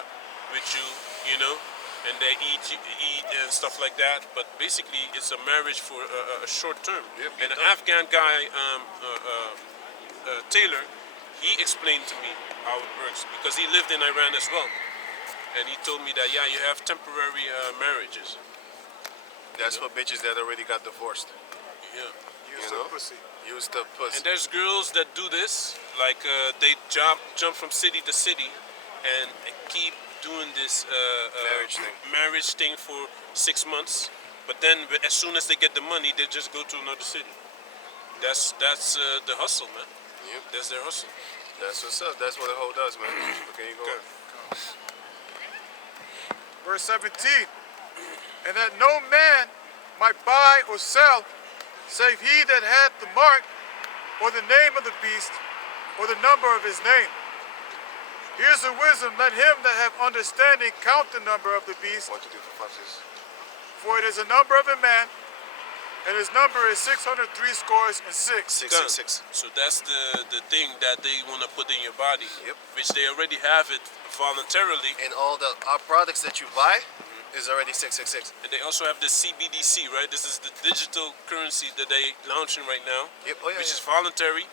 with you, and they eat and stuff like that. But basically, it's a marriage for a short term. Yep, And an you're done. Afghan guy, Taylor, he explained to me how it works because he lived in Iran as well, and he told me that you have temporary marriages. That's for bitches that already got divorced. Yeah. Use know? the pussy. Use the pussy. And there's girls that do this, like they jump from city to city, and keep doing this marriage thing for 6 months. But then, as soon as they get the money, they just go to another city. That's the hustle, man. Yep. That's their hustle. That's what's up. That's what a hoe does, man. Okay, you go. Okay. Verse 17. And that no man might buy or sell, save he that hath the mark, or the name of the beast, or the number of his name. Here's the wisdom, let him that have understanding count the number of the beast, 1, 2, 3, 4, 5, 6. for it is a number of a man, and his number is 603 scores and six. 666. So that's the thing that they want to put in your body, Yep. which they already have it voluntarily. And all the our products that you buy is already 666. And they also have the CBDC, right? This is the digital currency that they launching right now, Yep. Oh yeah. which yeah. is voluntary,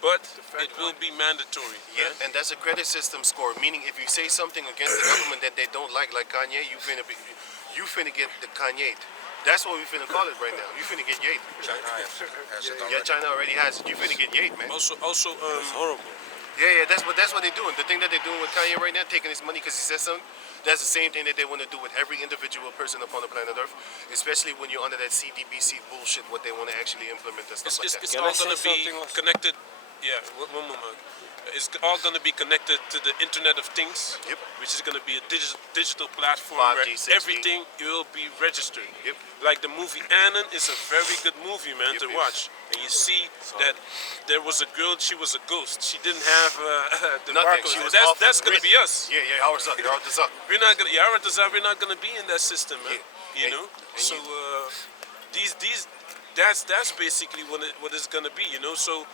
but Fed it will be mandatory. Yeah, right? and that's a credit system score. Meaning, if you say something against the government that they don't like Kanye, you finna get the Kanye. That's what we finna call it right now. You finna get yate. China has it Yeah, already. China already has it. You finna get yate, man. Also, It's horrible. Yeah, that's what they're doing. The thing that they're doing with Kanye right now, taking his money because he says something. That's the same thing that they want to do with every individual person upon the planet Earth, especially when you're under that CDBC bullshit. What they want to actually implement and stuff like that. it's Can all I say gonna be something also? connected. Yeah, one moment. It's all gonna be connected to the Internet of Things, Yep. which is gonna be a digital platform 5G, where 6G. everything will be registered. Yep. Like the movie Annan is a very good movie, man, Yep, to yep. watch. And you see that there was a girl, she was a ghost. She didn't have the Nothing. barcode. She was That's off the gonna grid. be us. Yeah, ours up. You're out the up. We're not gonna. Yeah, we're not gonna be in that system, man. Yeah. You And- know. and So you- these that's basically what it's gonna be. You know. So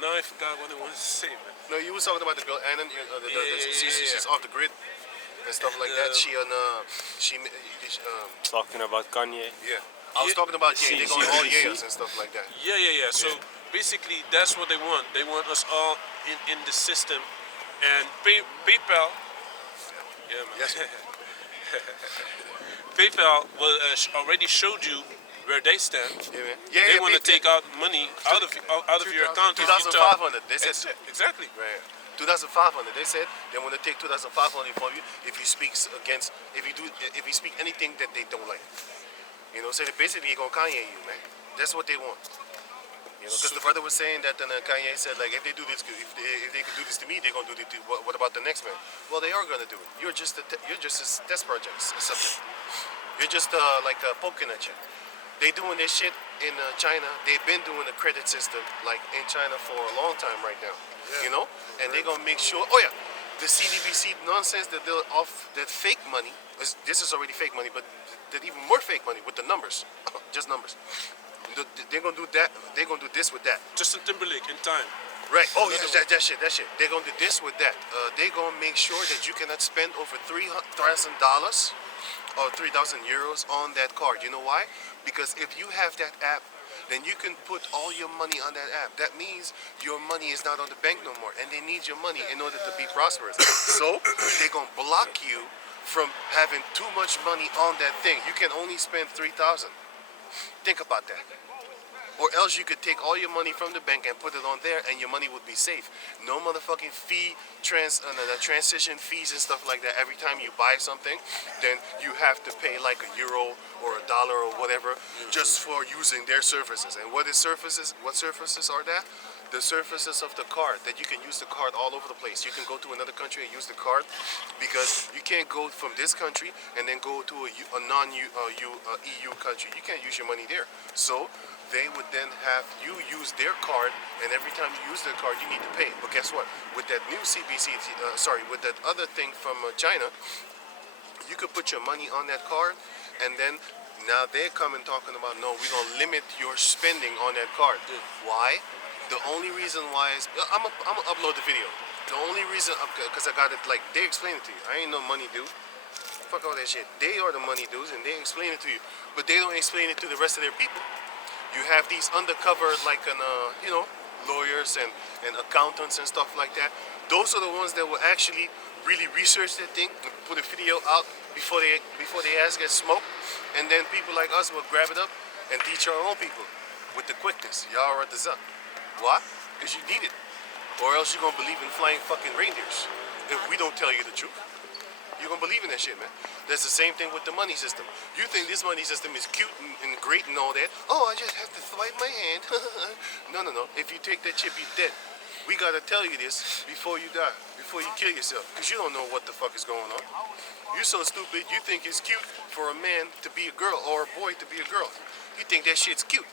now I forgot what I wanted to say, man. No, you was talking about the girl Anna. She's off the grid and stuff like that. She Talking about Kanye. yeah. I was talking about they're going all CDBC. years and stuff like that. Yeah. So basically, that's what they want. They want us all in the system, and PayPal. Yeah, man. Yes. PayPal already showed you where they stand. Yeah, man. They want to take out money out of your account. if you talk- 2,500. They said Exactly. right. 2,500. They said they want to take 2,500 from you if you speak against if you speak anything that they don't like. You know, so they basically gonna Kanye you, man. That's what they want. You know, because the brother was saying that Kanye said like if they do this, if they could do this to me, they're gonna do it to what about the next man? Well, they are gonna do it. You're just a test project, a subject. You're just like poking at you. They doing this shit in China. They've been doing the credit system like in China for a long time right now. You know, and they're gonna make sure. Oh yeah, the CDBC nonsense that they'll off that fake money. This is already fake money, but that even more fake money with the numbers, just numbers. They're gonna do that. They're gonna do this with that. Justin Timberlake in time. Right. Oh yeah, that shit. They're gonna do this with that. They're gonna make sure that you cannot spend over $3,000 or 3,000 euros on that card. You know why? Because if you have that app, then you can put all your money on that app. That means your money is not on the bank no more, and they need your money in order to be prosperous. So they're gonna block you from having too much money on that thing. You can only spend 3,000. Think about that. Or else you could take all your money from the bank and put it on there, and your money would be safe. No motherfucking transition fees and stuff like that. Every time you buy something, then you have to pay like €1 or $1 or whatever just for using their services. And what is services? What services are that? The surfaces of the card, that you can use the card all over the place. You can go to another country and use the card because you can't go from this country and then go to a non-EU country. You can't use your money there. So they would then have you use their card, and every time you use their card, you need to pay. But guess what? With that new CBC, with that other thing from China, you could put your money on that card, and then now they're coming talking about, no, we're going to limit your spending on that card. Why? The only reason why is, I'm gonna upload the video. The only reason, because I got it, like, they explain it to you. I ain't no money dude. Fuck all that shit. They are the money dudes, and they explain it to you. But they don't explain it to the rest of their people. You have these undercover, like, lawyers and accountants and stuff like that. Those are the ones that will actually really research that thing and put a video out before they ass get smoked. And then people like us will grab it up and teach our own people with the quickness. Y'all are at the zone. Why? Because you need it. Or else you're going to believe in flying fucking reindeers. If we don't tell you the truth. You're going to believe in that shit, man. That's the same thing with the money system. You think this money system is cute and great and all that. Oh, I just have to swipe my hand. No. If you take that chip, you're dead. We got to tell you this before you die. Before you kill yourself. Because you don't know what the fuck is going on. You're so stupid, you think it's cute for a man to be a girl or a boy to be a girl. You think that shit's cute.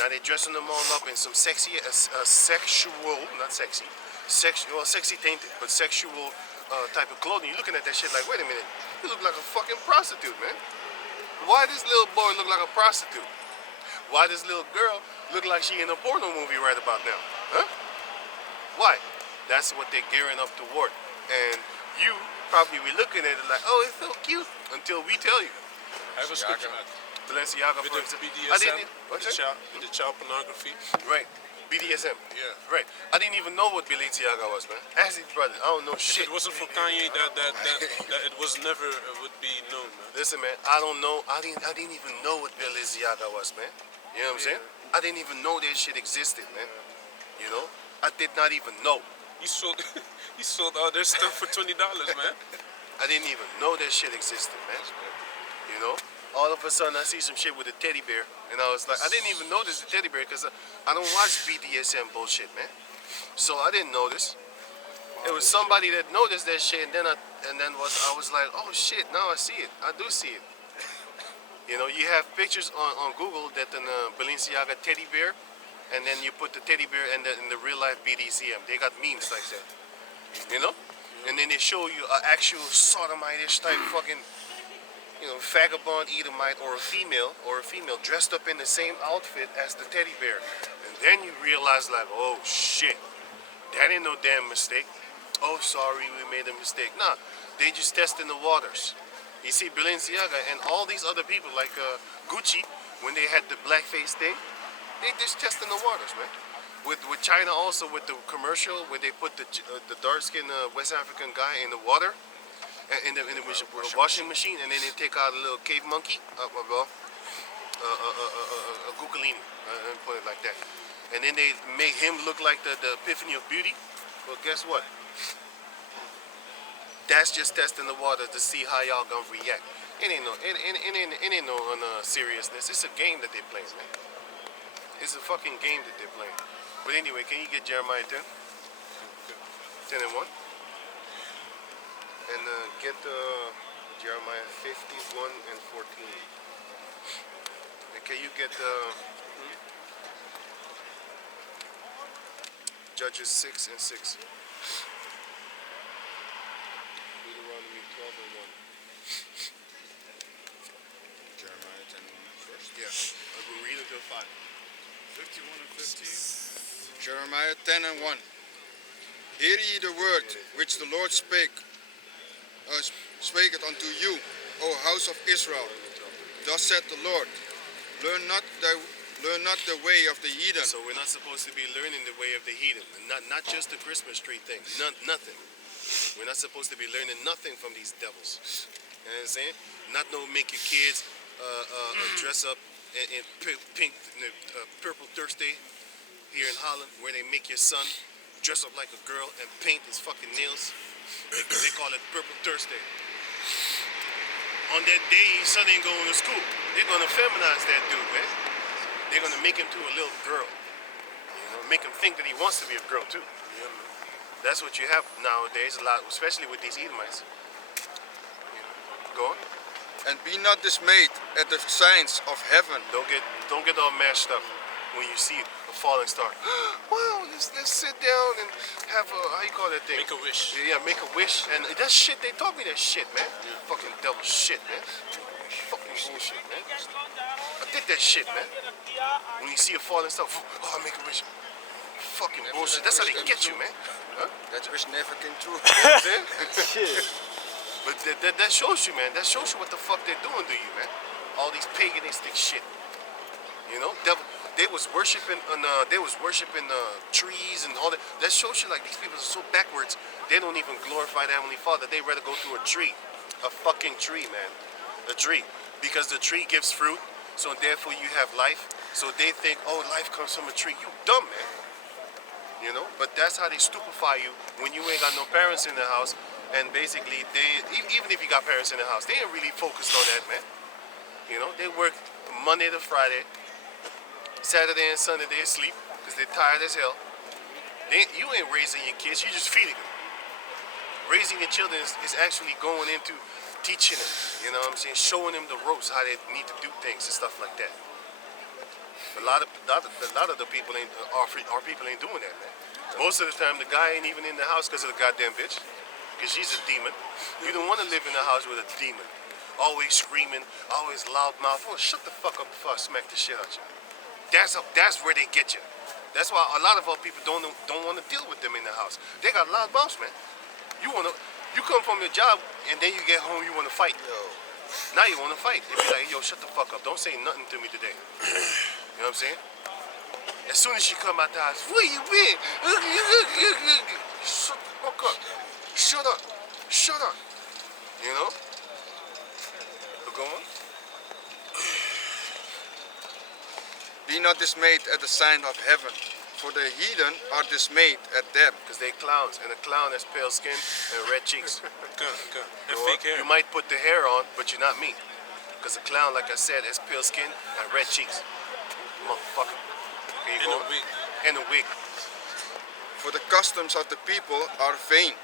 Now they're dressing them all up in some sexy, sexual, not sexy, sexy tainted, but sexual type of clothing. You're looking at that shit like, wait a minute, you look like a fucking prostitute, man. Why does little boy look like a prostitute? Why this little girl look like she in a porno movie right about now? Huh? Why? That's what they're gearing up toward. And you probably be looking at it like, oh, it's so cute, until we tell you. I have a scripture Balenciaga, with for the example. BDSM, What's with that? the child pornography. Right. BDSM. Yeah. Right. I didn't even know what Balenciaga was, man. Ask his brother. I don't know If shit. it wasn't for Kanye, that it was never would be known, man. Listen, man. I don't know. I didn't even know what Balenciaga was, man. You know what I'm saying? I didn't even know that shit existed, man. You know? I did not even know. He sold he sold all their stuff for $20, man. I didn't even know that shit existed, man. You know? All of a sudden, I see some shit with a teddy bear, and I was like, I didn't even notice the teddy bear because I don't watch BDSM bullshit, man. So I didn't notice. It was somebody that noticed that shit, and then I was like, oh shit, now I see it. I do see it. You know, you have pictures on Google that in Balenciaga teddy bear, and then you put the teddy bear in the real life BDSM. They got memes like that. You know? And then they show you an actual sodomite-ish type fucking, you know, vagabond Edomite or a female dressed up in the same outfit as the teddy bear. And then you realize like, oh shit, that ain't no damn mistake. Oh, sorry, we made a mistake. Nah, they just testing the waters. You see, Balenciaga and all these other people like Gucci, when they had the blackface thing, they just testing the waters, man. With China also, with the commercial where they put the dark-skinned West African guy in the water, in the washing machine, and then they take out a little cave monkey, a Guccolini, and put it like that. And then they make him look like the epiphany of beauty. Well, guess what? That's just testing the water to see how y'all gonna react. It ain't no seriousness. It's a game that they playing, man. It's a fucking game that they're playing. But anyway, can you get Jeremiah 10? 10 and 1? And get Jeremiah 51 and 14. And can you get Judges 6 and 6? Deuteronomy 12 and 1. Jeremiah 10:1 first. Yeah, I will read until 5. 51 and 15. Jeremiah 10 and 1. Hear ye the word which the Lord spake it unto you, O house of Israel. Thus said the Lord, learn not the way of the heathen. So we're not supposed to be learning the way of the heathen. Not just the Christmas tree thing. Nothing. We're not supposed to be learning nothing from these devils. You know what I'm saying? Not no make your kids dress up in pink, purple Thursday here in Holland, where they make your son dress up like a girl and paint his fucking nails. They call it Purple Thursday. On that day, his son ain't going to school. They're gonna feminize that dude, man. They're gonna make him to a little girl. You know, make him think that he wants to be a girl too. You know? That's what you have nowadays, a lot, especially with these Edomites. You know? Go on. And be not dismayed at the signs of heaven. Don't get all mashed up when you see a falling star. Wow, let's sit down and have a, how you call that thing? Make a wish. Yeah, make a wish. And that shit, they taught me that shit, man. Fucking devil shit, man. Fucking bullshit, man. I did that shit, man. When you see a falling star, oh, make a wish. Fucking bullshit. That's how they get you, man. Huh? That wish never came true. You know what I'm saying? Shit. But that shows you, man. That shows you what the fuck they're doing to you, man. All these paganistic shit. You know, they was worshiping trees and all that. That shows you like these people are so backwards. They don't even glorify the Heavenly Father. They rather go to a tree, a fucking tree, man, a tree, because the tree gives fruit. So therefore you have life. So they think, oh, life comes from a tree. You dumb, man. You know, but that's how they stupefy you when you ain't got no parents in the house. And basically, even if you got parents in the house, they ain't really focused on that, man. You know, they work Monday to Friday, Saturday and Sunday they sleep because they're tired as hell. You ain't raising your kids, you're just feeding them. Raising your children is actually going into teaching them, you know what I'm saying, showing them the ropes, how they need to do things and stuff like that. A lot of the people our people ain't doing that, man. Most of the time, the guy ain't even in the house because of the goddamn bitch. Because she's a demon. You don't want to live in a house with a demon. Always screaming, always loud mouth. Oh, shut the fuck up before I smack the shit out you. That's where they get you. That's why a lot of our people don't want to deal with them in the house. They got loud mouths, man. You come from your job and then you get home, you want to fight. Now you want to fight. They be like, yo, shut the fuck up. Don't say nothing to me today. You know what I'm saying? As soon as she come out the house, where you been? Shut the fuck up. Shut up. Shut up. You know? But go on. Be not dismayed at the sign of heaven, for the heathen are dismayed at them. Because they clowns, and a clown has pale skin and red cheeks. Good. And You know? fake hair. You might put the hair on, but you're not me. Because a clown, like I said, has pale skin and red cheeks. Motherfucker. There you In go. a wig. And a wig. For the customs of the people are vain.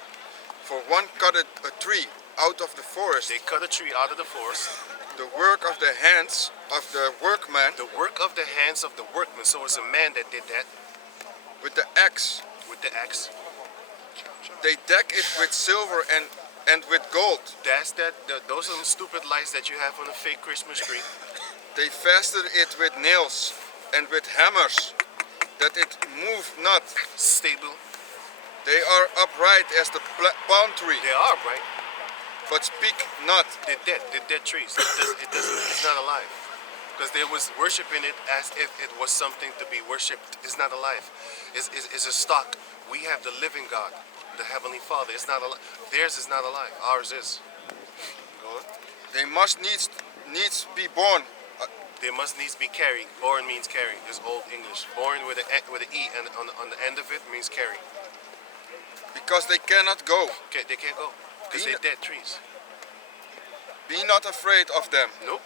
For one cutteth a tree out of the forest, They cut a tree out of the forest. the work of the hands of the workman The work of the hands of the workman. So it's a man that did that with the axe. with the axe. They deck it with silver and with gold. Those are the stupid lights that you have on a fake Christmas tree. They fastened it with nails and with hammers, that it move not. Stable. They are upright as the palm tree, They are, right? but speak not. They're dead. They're dead trees. It's not alive. Because they was worshiping it as if it was something to be worshipped. It's not alive. It's a stock. We have the living God, the Heavenly Father. It's not alive. Theirs is not alive. Ours is. Go on. They must needs be born. They must needs be carried. Born means carry. It's Old English. Born with an E and on the end of it means carry. Because they cannot go. Okay, they can't go. Because they're dead trees. Be not afraid of them, Nope.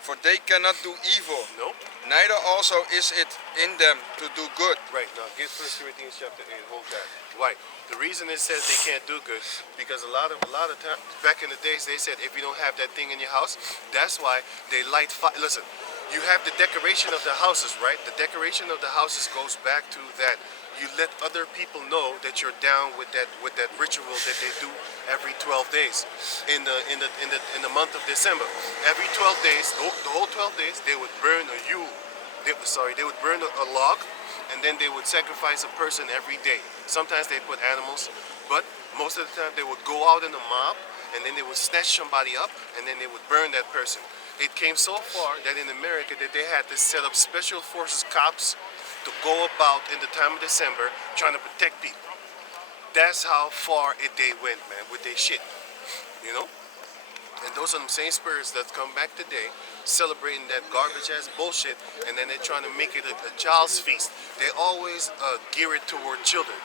for they cannot do evil. Nope. Neither also is it in them to do good. Right, now get 1 Corinthians chapter 8, hold that. Why? The reason it says they can't do good, because a lot of times, back in the days, they said if you don't have that thing in your house, that's why they light fire. Listen, you have the decoration of the houses, right? The decoration of the houses goes back to that. You let other people know that you're down with that ritual that they do every 12 days in the month of December. Every 12 days, the whole 12 days, they would burn a Yule. They would burn a log, and then they would sacrifice a person every day. Sometimes they put animals, but most of the time they would go out in a mob, and then they would snatch somebody up, and then they would burn that person. It came so far that in America that they had to set up special forces cops to go about in the time of December trying to protect people. That's how far they went, man, with their shit. You know? And those are the same spirits that come back today celebrating that garbage ass bullshit, and then they're trying to make it a child's feast. They always gear it toward children.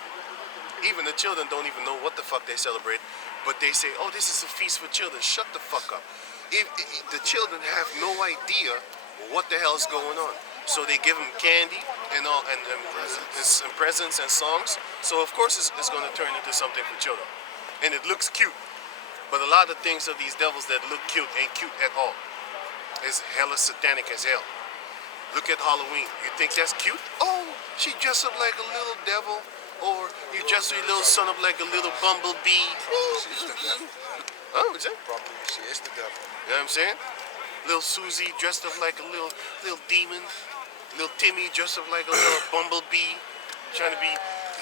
Even the children don't even know what the fuck they celebrate, but they say, oh, this is a feast for children. Shut the fuck up. If the children have no idea what the hell is going on. So they give them candy and all, and presents and songs. So of course it's going to turn into something for children, and it looks cute. But a lot of things of these devils that look cute ain't cute at all. It's hella satanic as hell. Look at Halloween. You think that's cute? Oh, she dressed up like a little devil, or you dress your little son up like a little bumblebee. Oh, is it? Probably she is the devil. You know what I'm saying? Little Susie dressed up like a little demon. Little Timmy dressed up like a little bumblebee, trying to be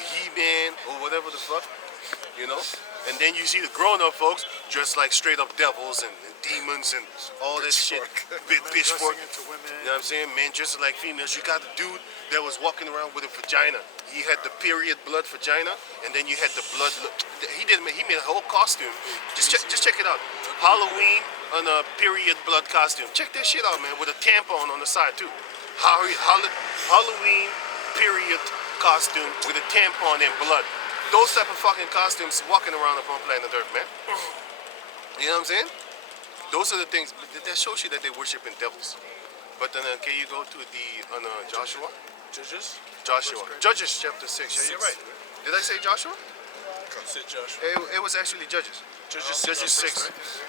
He-Man or whatever the fuck, you know? And then you see the grown-up folks dressed like straight-up devils and demons and all that shit. Pitchfork. Into women. You know what I'm saying? Men dressed like females. You got the dude that was walking around with a vagina. He had the period blood vagina, and then you had the blood. He made a whole costume. Just check it out. Halloween on a period blood costume. Check that shit out, man. With a tampon on the side too. Halloween period costume with a tampon and blood. Those type of fucking costumes walking around upon planet Earth, man. You know what I'm saying? Those are the things that shows you that they worship in devils. But then, can you go to Joshua? Judges? Joshua. Judges chapter 6. Yeah, you're right. Did I say Joshua? You said Joshua. It was actually Judges. Judges 6.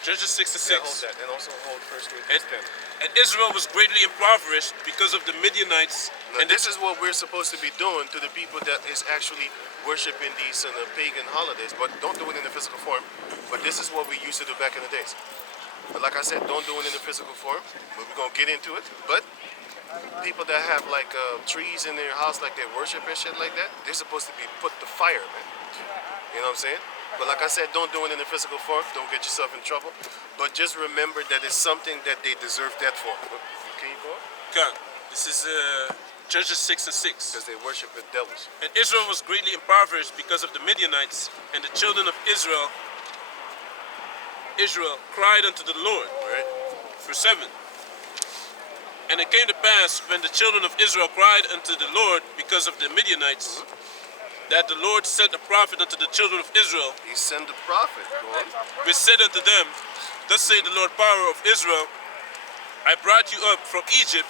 Judges 6 to 6. Yeah, hold that. And also hold 1 Corinthians 10. And Israel was greatly impoverished because of the Midianites. Now, And this is what we're supposed to be doing to the people that is actually worshiping these pagan holidays. But don't do it in the physical form. But this is what we used to do back in the days. But like I said, don't do it in the physical form. But we're going to get into it. But people that have like trees in their house, like they worship and shit like that, they're supposed to be put to fire, man. You know what I'm saying? But like I said, don't do it in a physical form. Don't get yourself in trouble. But just remember that it's something that they deserve death for. Can you go on? Khan, this is Judges 6 and 6. Because they worship the devils. And Israel was greatly impoverished because of the Midianites, and the children of Israel cried unto the Lord. Right? Verse 7. And it came to pass, when the children of Israel cried unto the Lord because of the Midianites, that the Lord sent a prophet unto the children of Israel, He sent the prophet. Go on. which said unto them, Thus saith the Lord power of Israel, I brought you up from Egypt,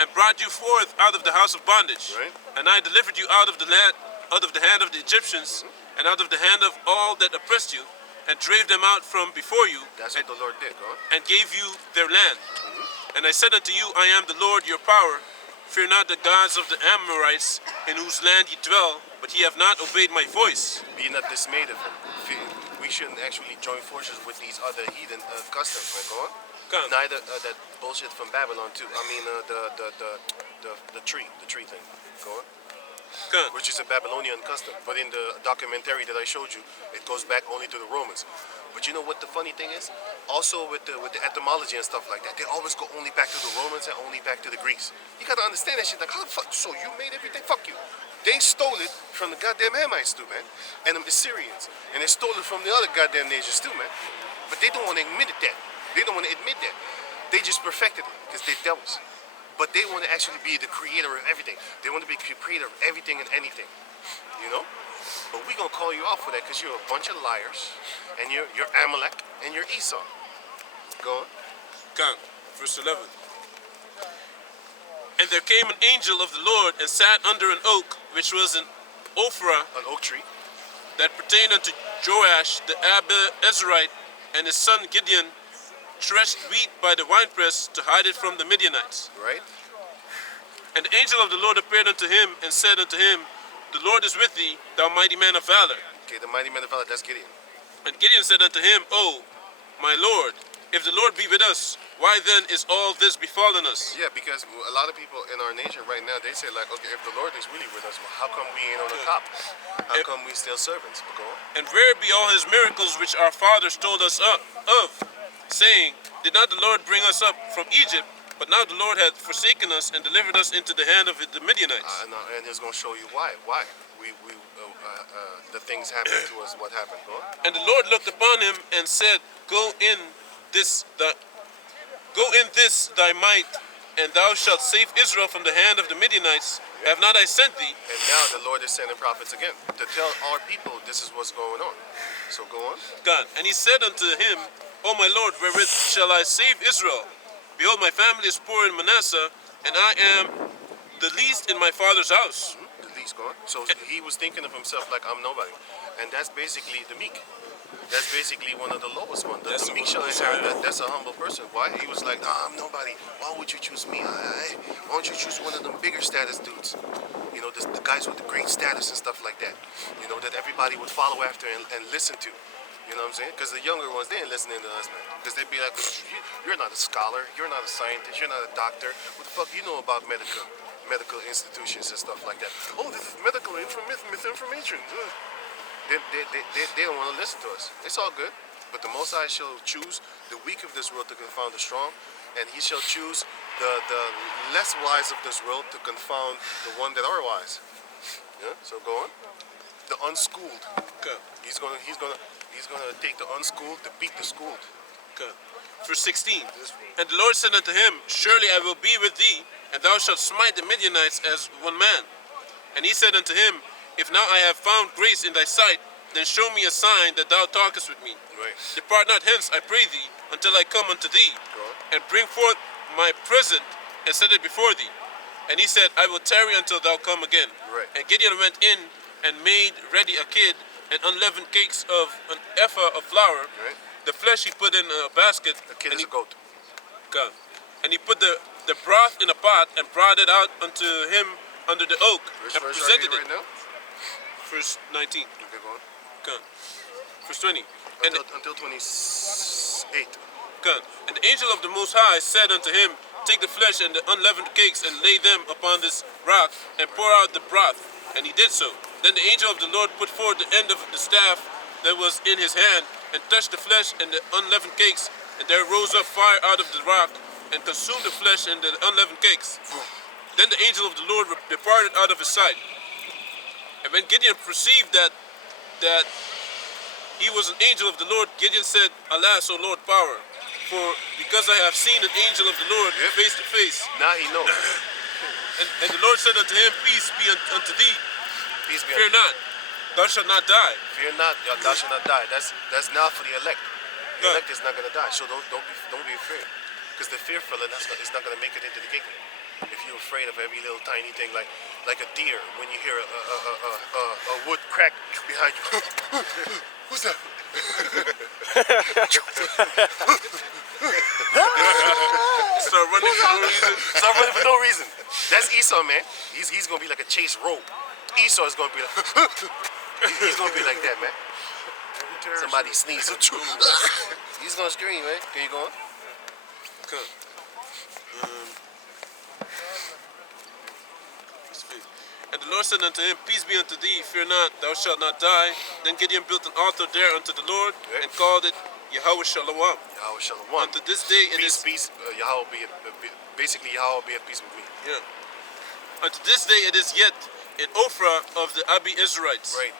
and brought you forth out of the house of bondage. Right. And I delivered you out of the hand of the Egyptians, and out of the hand of all that oppressed you, and drave them out from before you, That's what the Lord did. Go on. and gave you their land. And I said unto you, I am the Lord your power. Fear not the gods of the Amorites, in whose land ye dwell, but ye have not obeyed my voice. Be not dismayed of him. We shouldn't actually join forces with these other heathen customs. Man. Go on. Khan, Neither that bullshit from Babylon too. I mean the tree thing. Go on. Khan, Which is a Babylonian custom. But in the documentary that I showed you, it goes back only to the Romans. But you know what the funny thing is? Also with the etymology and stuff like that, they always go only back to the Romans and only back to the Greeks. You gotta understand that shit. Like, how the fuck? So you made everything? Fuck you. They stole it from the goddamn Hamites too, man. And the Assyrians. And they stole it from the other goddamn nations too, man. But they don't want to admit that. They don't want to admit that. They just perfected it because they're devils. But they want to actually be the creator of everything. They want to be the creator of everything and anything. You know? But we gonna call you out for that because you're a bunch of liars, and you're Amalek and you're Esau. Go on. Khan, verse 11. And there came an angel of the Lord, and sat under an oak, which was in Ophrah, An oak tree. that pertained unto Joash the Ezraite, and his son Gideon threshed wheat by the winepress to hide it from the Midianites. Right? And the angel of the Lord appeared unto him, and said unto him, The Lord is with thee, thou mighty man of valor. Okay, the mighty man of valor, that's Gideon. And Gideon said unto him, O my Lord, if the Lord be with us, why then is all this befallen us? Yeah, because a lot of people in our nation right now, they say like, okay, if the Lord is really with us, well, how come we ain't on the top? How come we still servants? But go on. And where be all his miracles which our fathers told us of, saying, Did not the Lord bring us up from Egypt? But now the Lord hath forsaken us and delivered us into the hand of the Midianites. And he's gonna show you why. Why? The things happened to us. What happened? Go on. And the Lord looked upon him and said, Go in this thy might, and thou shalt save Israel from the hand of the Midianites. Have not I sent thee? And now the Lord is sending prophets again to tell our people this is what's going on. So go on. God. And he said unto him, O my Lord, wherewith shall I save Israel? Behold, my family is poor in Manasseh, and I am the least in my father's house. The least, go on. So he was thinking of himself like I'm nobody, and that's basically the meek. That's basically one of the lowest ones. The meek shall inherit. That's a humble person. Why? He was like, I'm nobody. Why would you choose me? Why don't you choose one of them bigger status dudes? You know, the guys with the great status and stuff like that. You know, that everybody would follow after and listen to. You know what I'm saying? Because the younger ones, they ain't listening to us, man. Because they'd be like, you're not a scholar, you're not a scientist, you're not a doctor. What the fuck you know about medical institutions and stuff like that? Oh, this is medical misinformation. They don't want to listen to us. It's all good. But the Most High shall choose the weak of this world to confound the strong, and he shall choose the less wise of this world to confound the one that are wise. Yeah? So go on. The unschooled. Okay. He's gonna take the unschooled to beat the schooled. Okay. Verse 16. And the Lord said unto him, Surely I will be with thee, and thou shalt smite the Midianites as one man. And he said unto him, If now I have found grace in thy sight, then show me a sign that thou talkest with me. Right. Depart not hence, I pray thee, until I come unto thee, Go on. and bring forth my present, and set it before thee. And he said, I will tarry until thou come again. Right. And Gideon went in and made ready a kid and unleavened cakes of an ephah of flour. Right. The flesh he put in a basket. The kid and is a goat. God. And he put the broth in a pot and brought it out unto him under the oak Which and verse are presented you right it. now? Verse 19. Okay, go on. God. Verse 20. And Until 28. God. And the angel of the Most High said unto him, take the flesh and the unleavened cakes and lay them upon this rock and pour out the broth. And he did so. Then the angel of the Lord put forth the end of the staff that was in his hand and touched the flesh and the unleavened cakes. And there rose up fire out of the rock and consumed the flesh and the unleavened cakes. Then the angel of the Lord departed out of his sight. And when Gideon perceived that he was an angel of the Lord, Gideon said, Alas, O Lord power, for because I have seen an angel of the Lord face to face. Now he knows. And the Lord said unto him, Peace be unto thee. Peace be Fear unto not, thou shalt not die. Fear not, thou shalt not die. That's now for the elect. The Good. elect is not gonna die, so don't be afraid. Because the fearful is not gonna make it into the kingdom. If you're afraid of every little tiny thing, like a deer, when you hear a wood crack behind you, who's that? Start running for no reason. Start running for no reason. That's Esau, man. He's gonna be like a chase rope. Esau is gonna be like he's gonna be like that, man. Somebody sneezes. He's gonna scream, man. Can you go on? Okay. And the Lord said unto him, Peace be unto thee, fear not, thou shalt not die. Then Gideon built an altar there unto the Lord, and called it Yahweh Shalom. Yahweh Shalom. Unto this day it is Yahweh be basically Yahweh be at peace with me. yeah. Unto this day it is yet in Ophrah of the Abi Israelites. Right.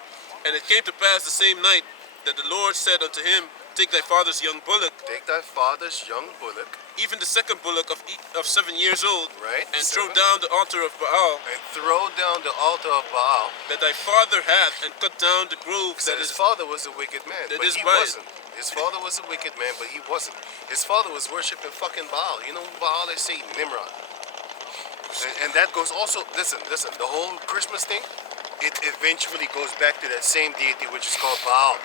And it came to pass the same night that the Lord said unto him, Take thy father's young bullock, Take thy father's young bullock, even the second bullock of 7 years old, right? and throw 7, down the altar of Baal and throw down the altar of Baal. that thy father hath, and cut down the grove So that his is father was a wicked man, that but is he by it. wasn't. His father was a wicked man, but he wasn't. His father was worshiping fucking Baal. You know who Baal is? Satan, Nimrod. And that goes also, listen, the whole Christmas thing, it eventually goes back to that same deity which is called Baal.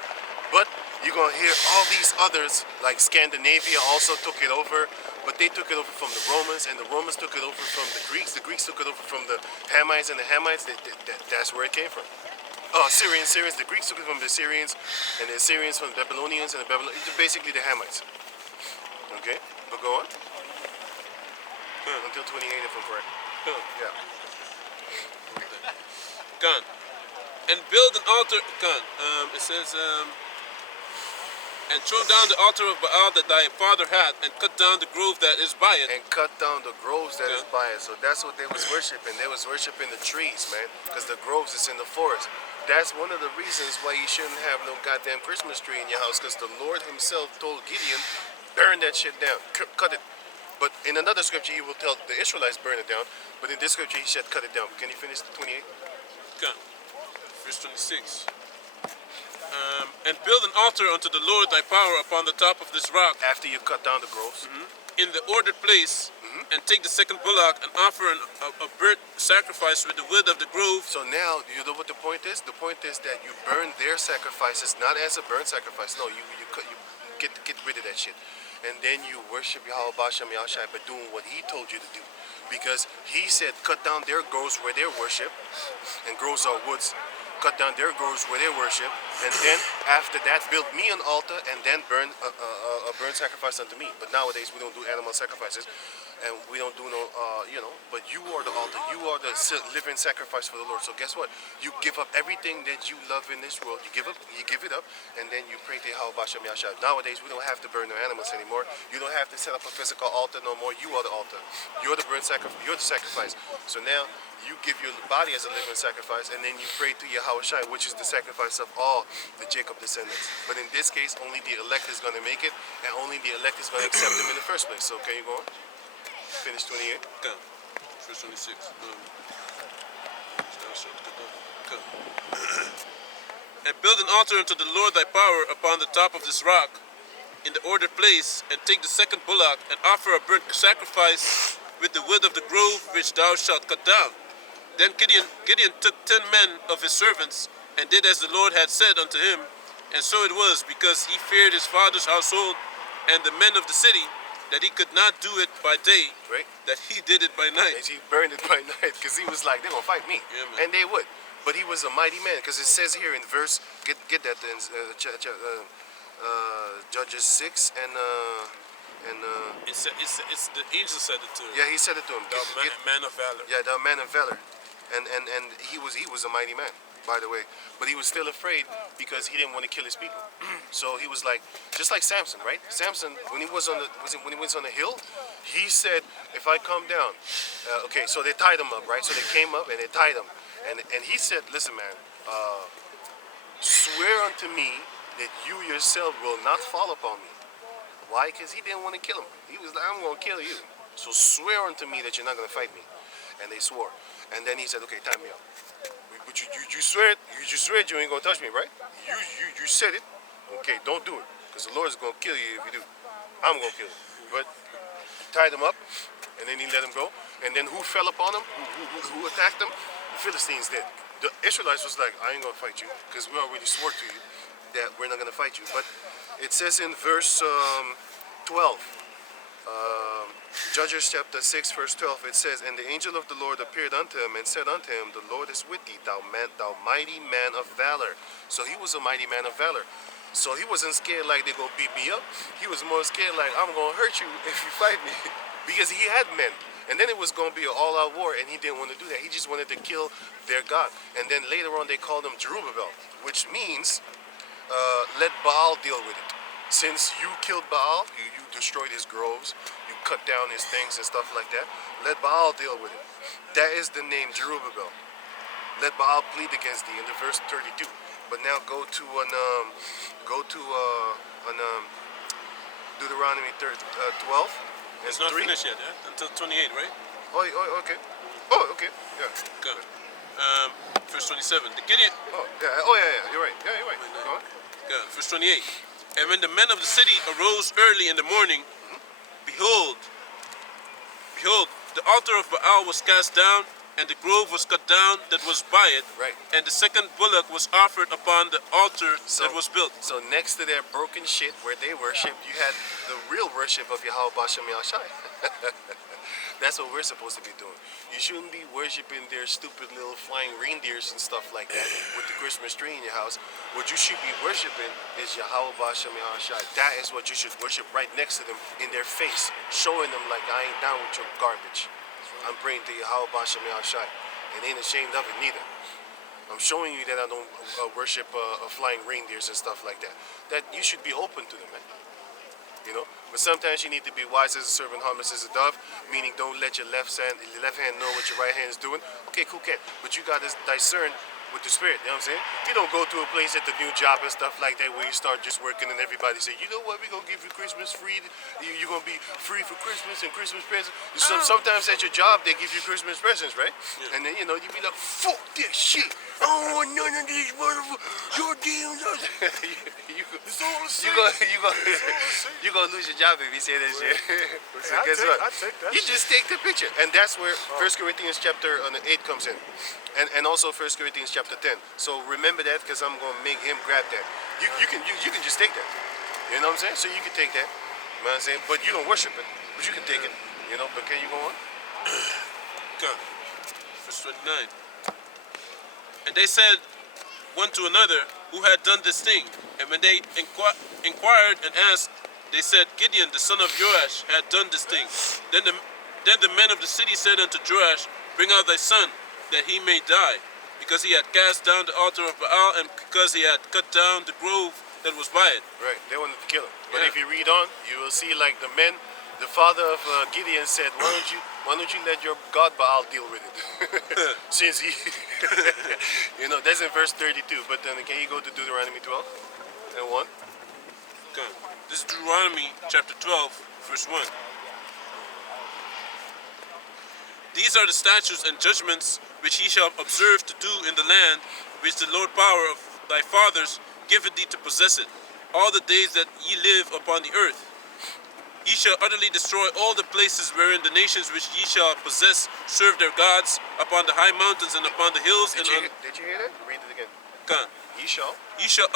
But you're going to hear all these others, like Scandinavia also took it over, but they took it over from the Romans, and the Romans took it over from the Greeks took it over from the Hamites, and the Hamites, that's where it came from. Syrians, the Greeks took it from the Syrians, and the Syrians from the Babylonians, and the Babylonians, basically the Hamites. Okay, but go on. Until 28, if I'm correct. Yeah. gone. And build an altar, gone. It says, and throw down the altar of Baal that thy father had, and cut down the grove that is by it. And cut down the groves that Yeah. is by it. So that's what they was worshiping. They was worshiping the trees, man, because the groves is in the forest. That's one of the reasons why you shouldn't have no goddamn Christmas tree in your house, because the Lord himself told Gideon, burn that shit down, cut it. But in another scripture, he will tell the Israelites burn it down. But in this scripture, he said cut it down. Can you finish the 28? Gone. Verse 26. And build an altar unto the Lord thy power upon the top of this rock, After you cut down the groves. in the ordered place, and take the second bullock and offer a burnt sacrifice with the wood of the grove. So now, you know what the point is? The point is that you burn their sacrifices, not as a burnt sacrifice. No, you get rid of that shit. And then you worship Yahweh Bashem Yahshai by doing what he told you to do. Because he said, cut down their groves where they worship, and groves are woods. Cut down their groves where they worship, and then after that build me an altar, and then burn a burnt sacrifice unto me. But nowadays we don't do animal sacrifices, and we don't do no, but you are the altar, you are the living sacrifice for the Lord. So guess what? You give up everything that you love in this world, you give it up, and then you pray to Yahweh Bashem Yahshai. Nowadays we don't have to burn no animals anymore. You don't have to set up a physical altar no more. You are the altar. You're the burnt sacrifice. You're the sacrifice. So now you give your body as a living sacrifice, and then you pray to Yahweh Shai, which is the sacrifice of all the Jacob descendants. But in this case, only the elect is going to make it, and only the elect is going to accept him in the first place. So can you go on? Finish 28. Gone. Verse 26. And build an altar unto the Lord thy power upon the top of this rock, in the ordered place, and take the second bullock and offer a burnt sacrifice with the wood of the grove which thou shalt cut down. Then Gideon took 10 men of his servants, and did as the Lord had said unto him. And so it was, because he feared his father's household and the men of the city, that he could not do it by day, Right? that he did it by night. And he burned it by night, because he was like, they're going to fight me. Yeah, man. And they would. But he was a mighty man, because it says here in verse, get that in Judges 6 and And It's the angel said it to him. yeah, he said it to him. Thou man of valor. Yeah, the man of valor, and he was a mighty man, by the way. But he was still afraid because he didn't want to kill his people. So he was like, just like Samson, right? Samson, when he was when he was on the hill, he said, if I come down, okay. So they tied him up, right? So they came up and they tied him, and he said, listen, man, swear unto me that you yourself will not fall upon me. Why? Because he didn't want to kill him. He was like, I'm going to kill you. So swear unto me that you're not going to fight me. And they swore. And then he said, okay, time me out. But you swear it. You swear it, you ain't going to touch me, right? You said it. Okay, don't do it. Because the Lord's going to kill you if you do. I'm going to kill you. But tied him up. And then he let him go. And then who fell upon him? Who attacked him? The Philistines did. The Israelites was like, I ain't going to fight you. Because we already swore to you that we're not going to fight you. But it says in verse 12, Judges chapter 6, verse 12, it says, and the angel of the Lord appeared unto him and said unto him, the Lord is with thee, thou mighty man of valor. So he was a mighty man of valor. So he wasn't scared like they go beat me up. He was more scared like, I'm going to hurt you if you fight me. Because he had men. And then it was going to be an all-out war, and he didn't want to do that. He just wanted to kill their God. And then later on, they called him Jerubbaal, which means let Baal deal with it. Since you killed Baal, you destroyed his groves, you cut down his things and stuff like that, let Baal deal with it. That is the name Jerubbaal. Let Baal plead against thee in the verse 32. But now go to Deuteronomy 12. It's not 3. finished yet, yeah? Until 28, right? Oh, okay. Oh, okay. Yeah. Go. Verse 27. The Gideon. Oh, yeah. Oh, yeah. You're right. Yeah, you're right. Go on. Go. Verse 28. And when the men of the city arose early in the morning, behold, the altar of Baal was cast down, and the grove was cut down that was by it. Right. And the second bullock was offered upon the altar that was built. So next to their broken shit where they worshiped, you had the real worship of Yahweh Bashem Yahshai. That's what we're supposed to be doing. You shouldn't be worshiping their stupid little flying reindeers and stuff like that with the Christmas tree in your house. What you should be worshiping is Yahweh Bashem Yahshai. That is what you should worship right next to them in their face, showing them like, I ain't down with your garbage. I'm praying to Yahweh Bashem Yahshai, and ain't ashamed of it neither. I'm showing you that I don't worship flying reindeers and stuff like that. That you should be open to them, man. You know, but sometimes you need to be wise as a serpent, harmless as a dove, meaning don't let your left hand know what your right hand is doing. Okay, cool, cat, but you got to discern with the spirit. You know what I'm saying? You don't go to a place at the new job and stuff like that where you start just working and everybody say, you know what, we're gonna give you Christmas free. You're gonna be free for Christmas and Christmas presents. Sometimes at your job they give you Christmas presents, right? Yeah. And then you know you be like, fuck this shit. I don't want none of these motherfuckers. Your deals. You're gonna lose your job if you say that shit. So guess what? I take that You shit. just take the picture, and that's where 1 Corinthians chapter 8 comes in, and also 1 Corinthians chapter 10. So remember that, because I'm gonna make him grab that. You can just take that. You know what I'm saying? So you can take that. You know what I'm saying? But you don't worship it, but you can take it. You know. But can you go on? Go. Verse 29. And they said one to another, who had done this thing? And when they inquired and asked, they said, Gideon, the son of Joash, had done this thing. Then the men of the city said unto Joash, bring out thy son, that he may die, because he had cast down the altar of Baal, and because he had cut down the grove that was by it. Right. They wanted to kill him. But Yeah. if you read on, you will see like the men. The father of Gideon said, why don't you let your God Baal deal with it? Since he, that's in verse 32. But then can you go to Deuteronomy 12 and 1? Okay. This is Deuteronomy chapter 12, verse 1. These are the statutes and judgments which ye shall observe to do in the land which the Lord power of thy fathers giveth thee to possess it, all the days that ye live upon the earth. Ye shall utterly destroy all the places wherein the nations which ye shall possess serve their gods, upon the high mountains and upon the hills. Did you hear that? Read it again. Can. Ye shall. Ye shall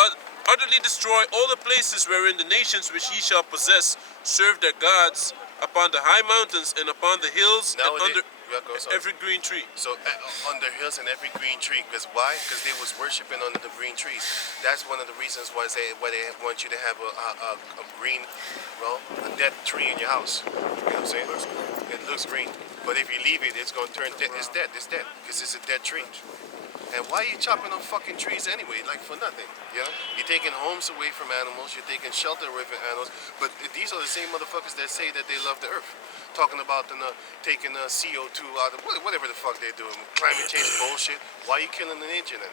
utterly destroy all the places wherein the nations which ye shall possess serve their gods, upon the high mountains and upon the hills. Now and under. sorry. Every green tree. So on the hills and every green tree, because why? Because they was worshiping under the green trees. That's one of the reasons why they want you to have a green, well, a dead tree in your house. You know what I'm saying? It looks green, but if you leave it, it's gonna turn dead. It's dead. It's dead because it's a dead tree. And why are you chopping up fucking trees anyway? Like for nothing, you know? You're taking homes away from animals. You're taking shelter away from animals. But these are the same motherfuckers that say that they love the earth. Talking about taking CO2 out of whatever the fuck they're doing. Climate change bullshit. Why are you killing the nature then?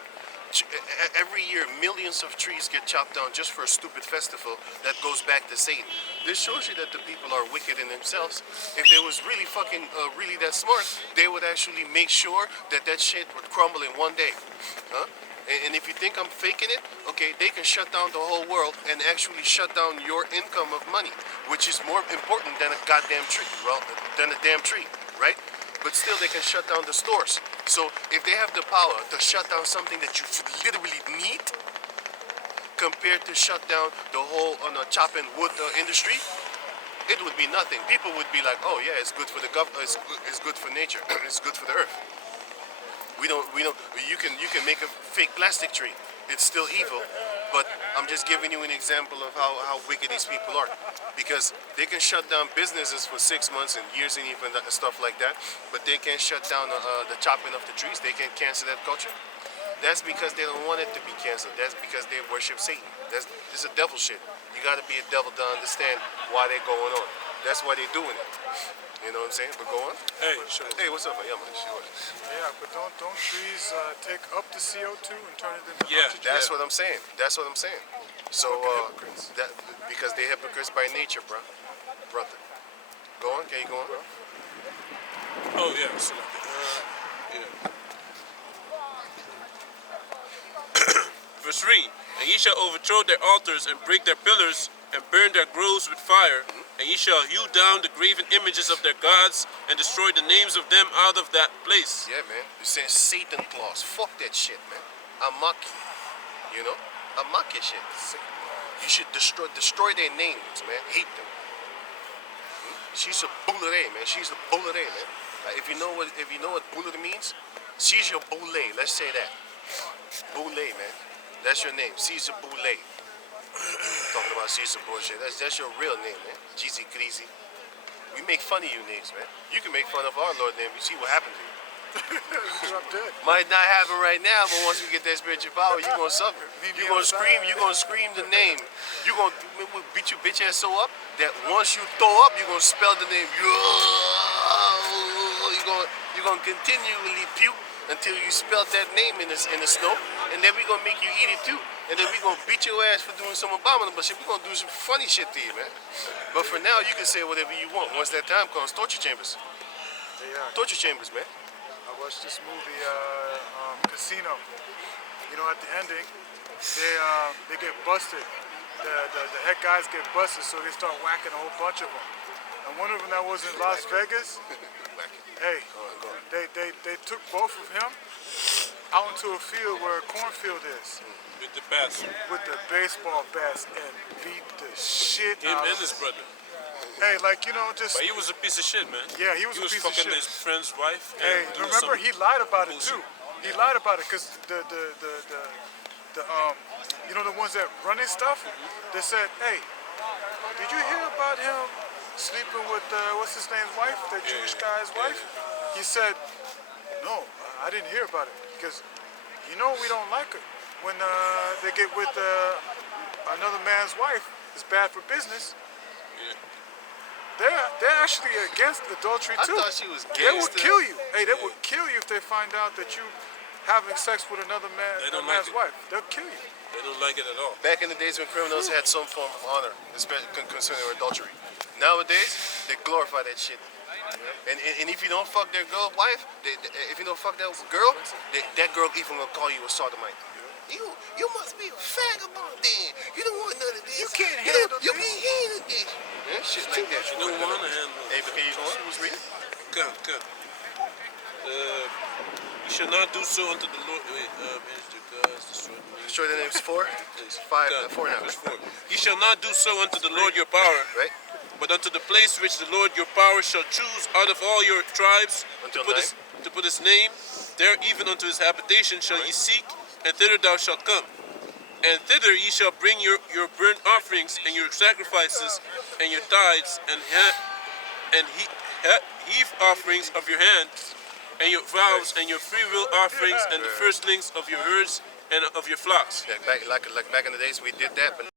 Every year, millions of trees get chopped down just for a stupid festival that goes back to Satan. This shows you that the people are wicked in themselves. If they was really fucking, really that smart, they would actually make sure that that shit would crumble in one day. Huh? And if you think I'm faking it, okay, they can shut down the whole world and actually shut down your income of money, which is more important than a goddamn tree, well, than a damn tree, right? But still they can shut down the stores. So if they have the power to shut down something that you literally need, compared to shut down the whole chopping wood industry, it would be nothing. People would be like, oh yeah, it's good for the it's good for nature, it's good for the earth. You can make a fake plastic tree. It's still evil, but I'm just giving you an example of how wicked these people are. Because they can shut down businesses for 6 months and years and even stuff like that, but they can't shut down the chopping of the trees. They can't cancel that culture. That's because they don't want it to be canceled. That's because they worship Satan. This is a devil shit. You gotta be a devil to understand why they're going on. That's why they're doing it. You know what I'm saying? But go on. Hey, sure. Hey, what's up, man? Yeah, man. Sure. Yeah, but don't trees take up the CO2 and turn it into Yeah, oxygen? That's what I'm saying. That's what I'm saying. So Hypocrites. that because they hypocrites by nature, brother. Go on. Can you go on? Oh yeah. So, yeah. Verse 3. And ye shall overthrow their altars and break their pillars and burn their groves with fire. And ye shall hew down the graven images of their gods and destroy the names of them out of that place. Yeah, man. You saying Satan clause. Fuck that shit, man. I mock you. You know? I mock your shit. You should destroy their names, man. Hate them. She's a boulere, man. She's a boulere, man. If you know what boulere means, she's your boule. Let's say that. Boule, man. That's your name. Caesar Boule. Talking about Caesar bullshit. That's your real name, man. Jeezy Greasy. We make fun of you names, man. You can make fun of our Lord name. You see what happened to you. Drop dead. Might not happen right now, but once we get that spiritual power, you're gonna suffer. You're gonna scream. You're gonna scream the name. You're gonna beat your bitch ass so up that once you throw up, you're gonna spell the name. You're gonna continually puke until you spell that name in the snow, and then we're gonna make you eat it too. And then we're gonna beat your ass for doing some abominable shit. We're gonna do some funny shit to you, man. But for now, you can say whatever you want. Once that time comes, torture chambers. Yeah. Torture chambers, man. I watched this movie, Casino. You know, at the ending, they get busted. The head guys get busted, so they start whacking a whole bunch of them. And one of them that was in Las Vegas, hey, they took both of him out into a field where a cornfield is. With the bats. With the baseball bats and beat the shit Him out and of his him. brother. Hey, like, you know, just... But he was a piece of shit, man. Yeah, he was a piece of fucking shit. his friend's wife. Hey, and doing remember, some he lied about it bullshit. too. He lied about it because you know, the ones that running stuff, they said, hey, did you hear about him sleeping with, what's his name's wife, the Jewish guy's wife? He said, no, I didn't hear about it because, you know, we don't like it. When they get with another man's wife, it's bad for business. Yeah. They're actually against adultery too. I thought she was gay. They will kill you. Hey, they will kill you if they find out that you having sex with another They don't man's like it. wife. They'll kill you. They don't like it at all. Back in the days when criminals had some form of honor, especially concerning adultery. Nowadays, they glorify that shit. And if you don't fuck their girl wife, if you don't fuck that girl, that girl even will call you a sodomite. You must be a vagabond then. You don't want none of this. You can't handle You this. can't handle this. Yeah, shit like that. You don't want to handle it. Hey, but can you go on? Who's reading? Good. You shall not do so unto the Lord. Wait, the gods, destroy the names. Destroy the names 4. Yes. 5, God, 4 now. verse 4. Ye shall not do so unto the Lord your power, Right? but unto the place which the Lord your power shall choose out of all your tribes Until to put his name, there even unto his habitation shall ye seek, and thither thou shalt come. And thither ye shall bring your burnt offerings and your sacrifices and your tithes and heave offerings of your hand, and your vows and your freewill offerings and the firstlings of your herds and of your flocks. Yeah, like back in the days, we did that, but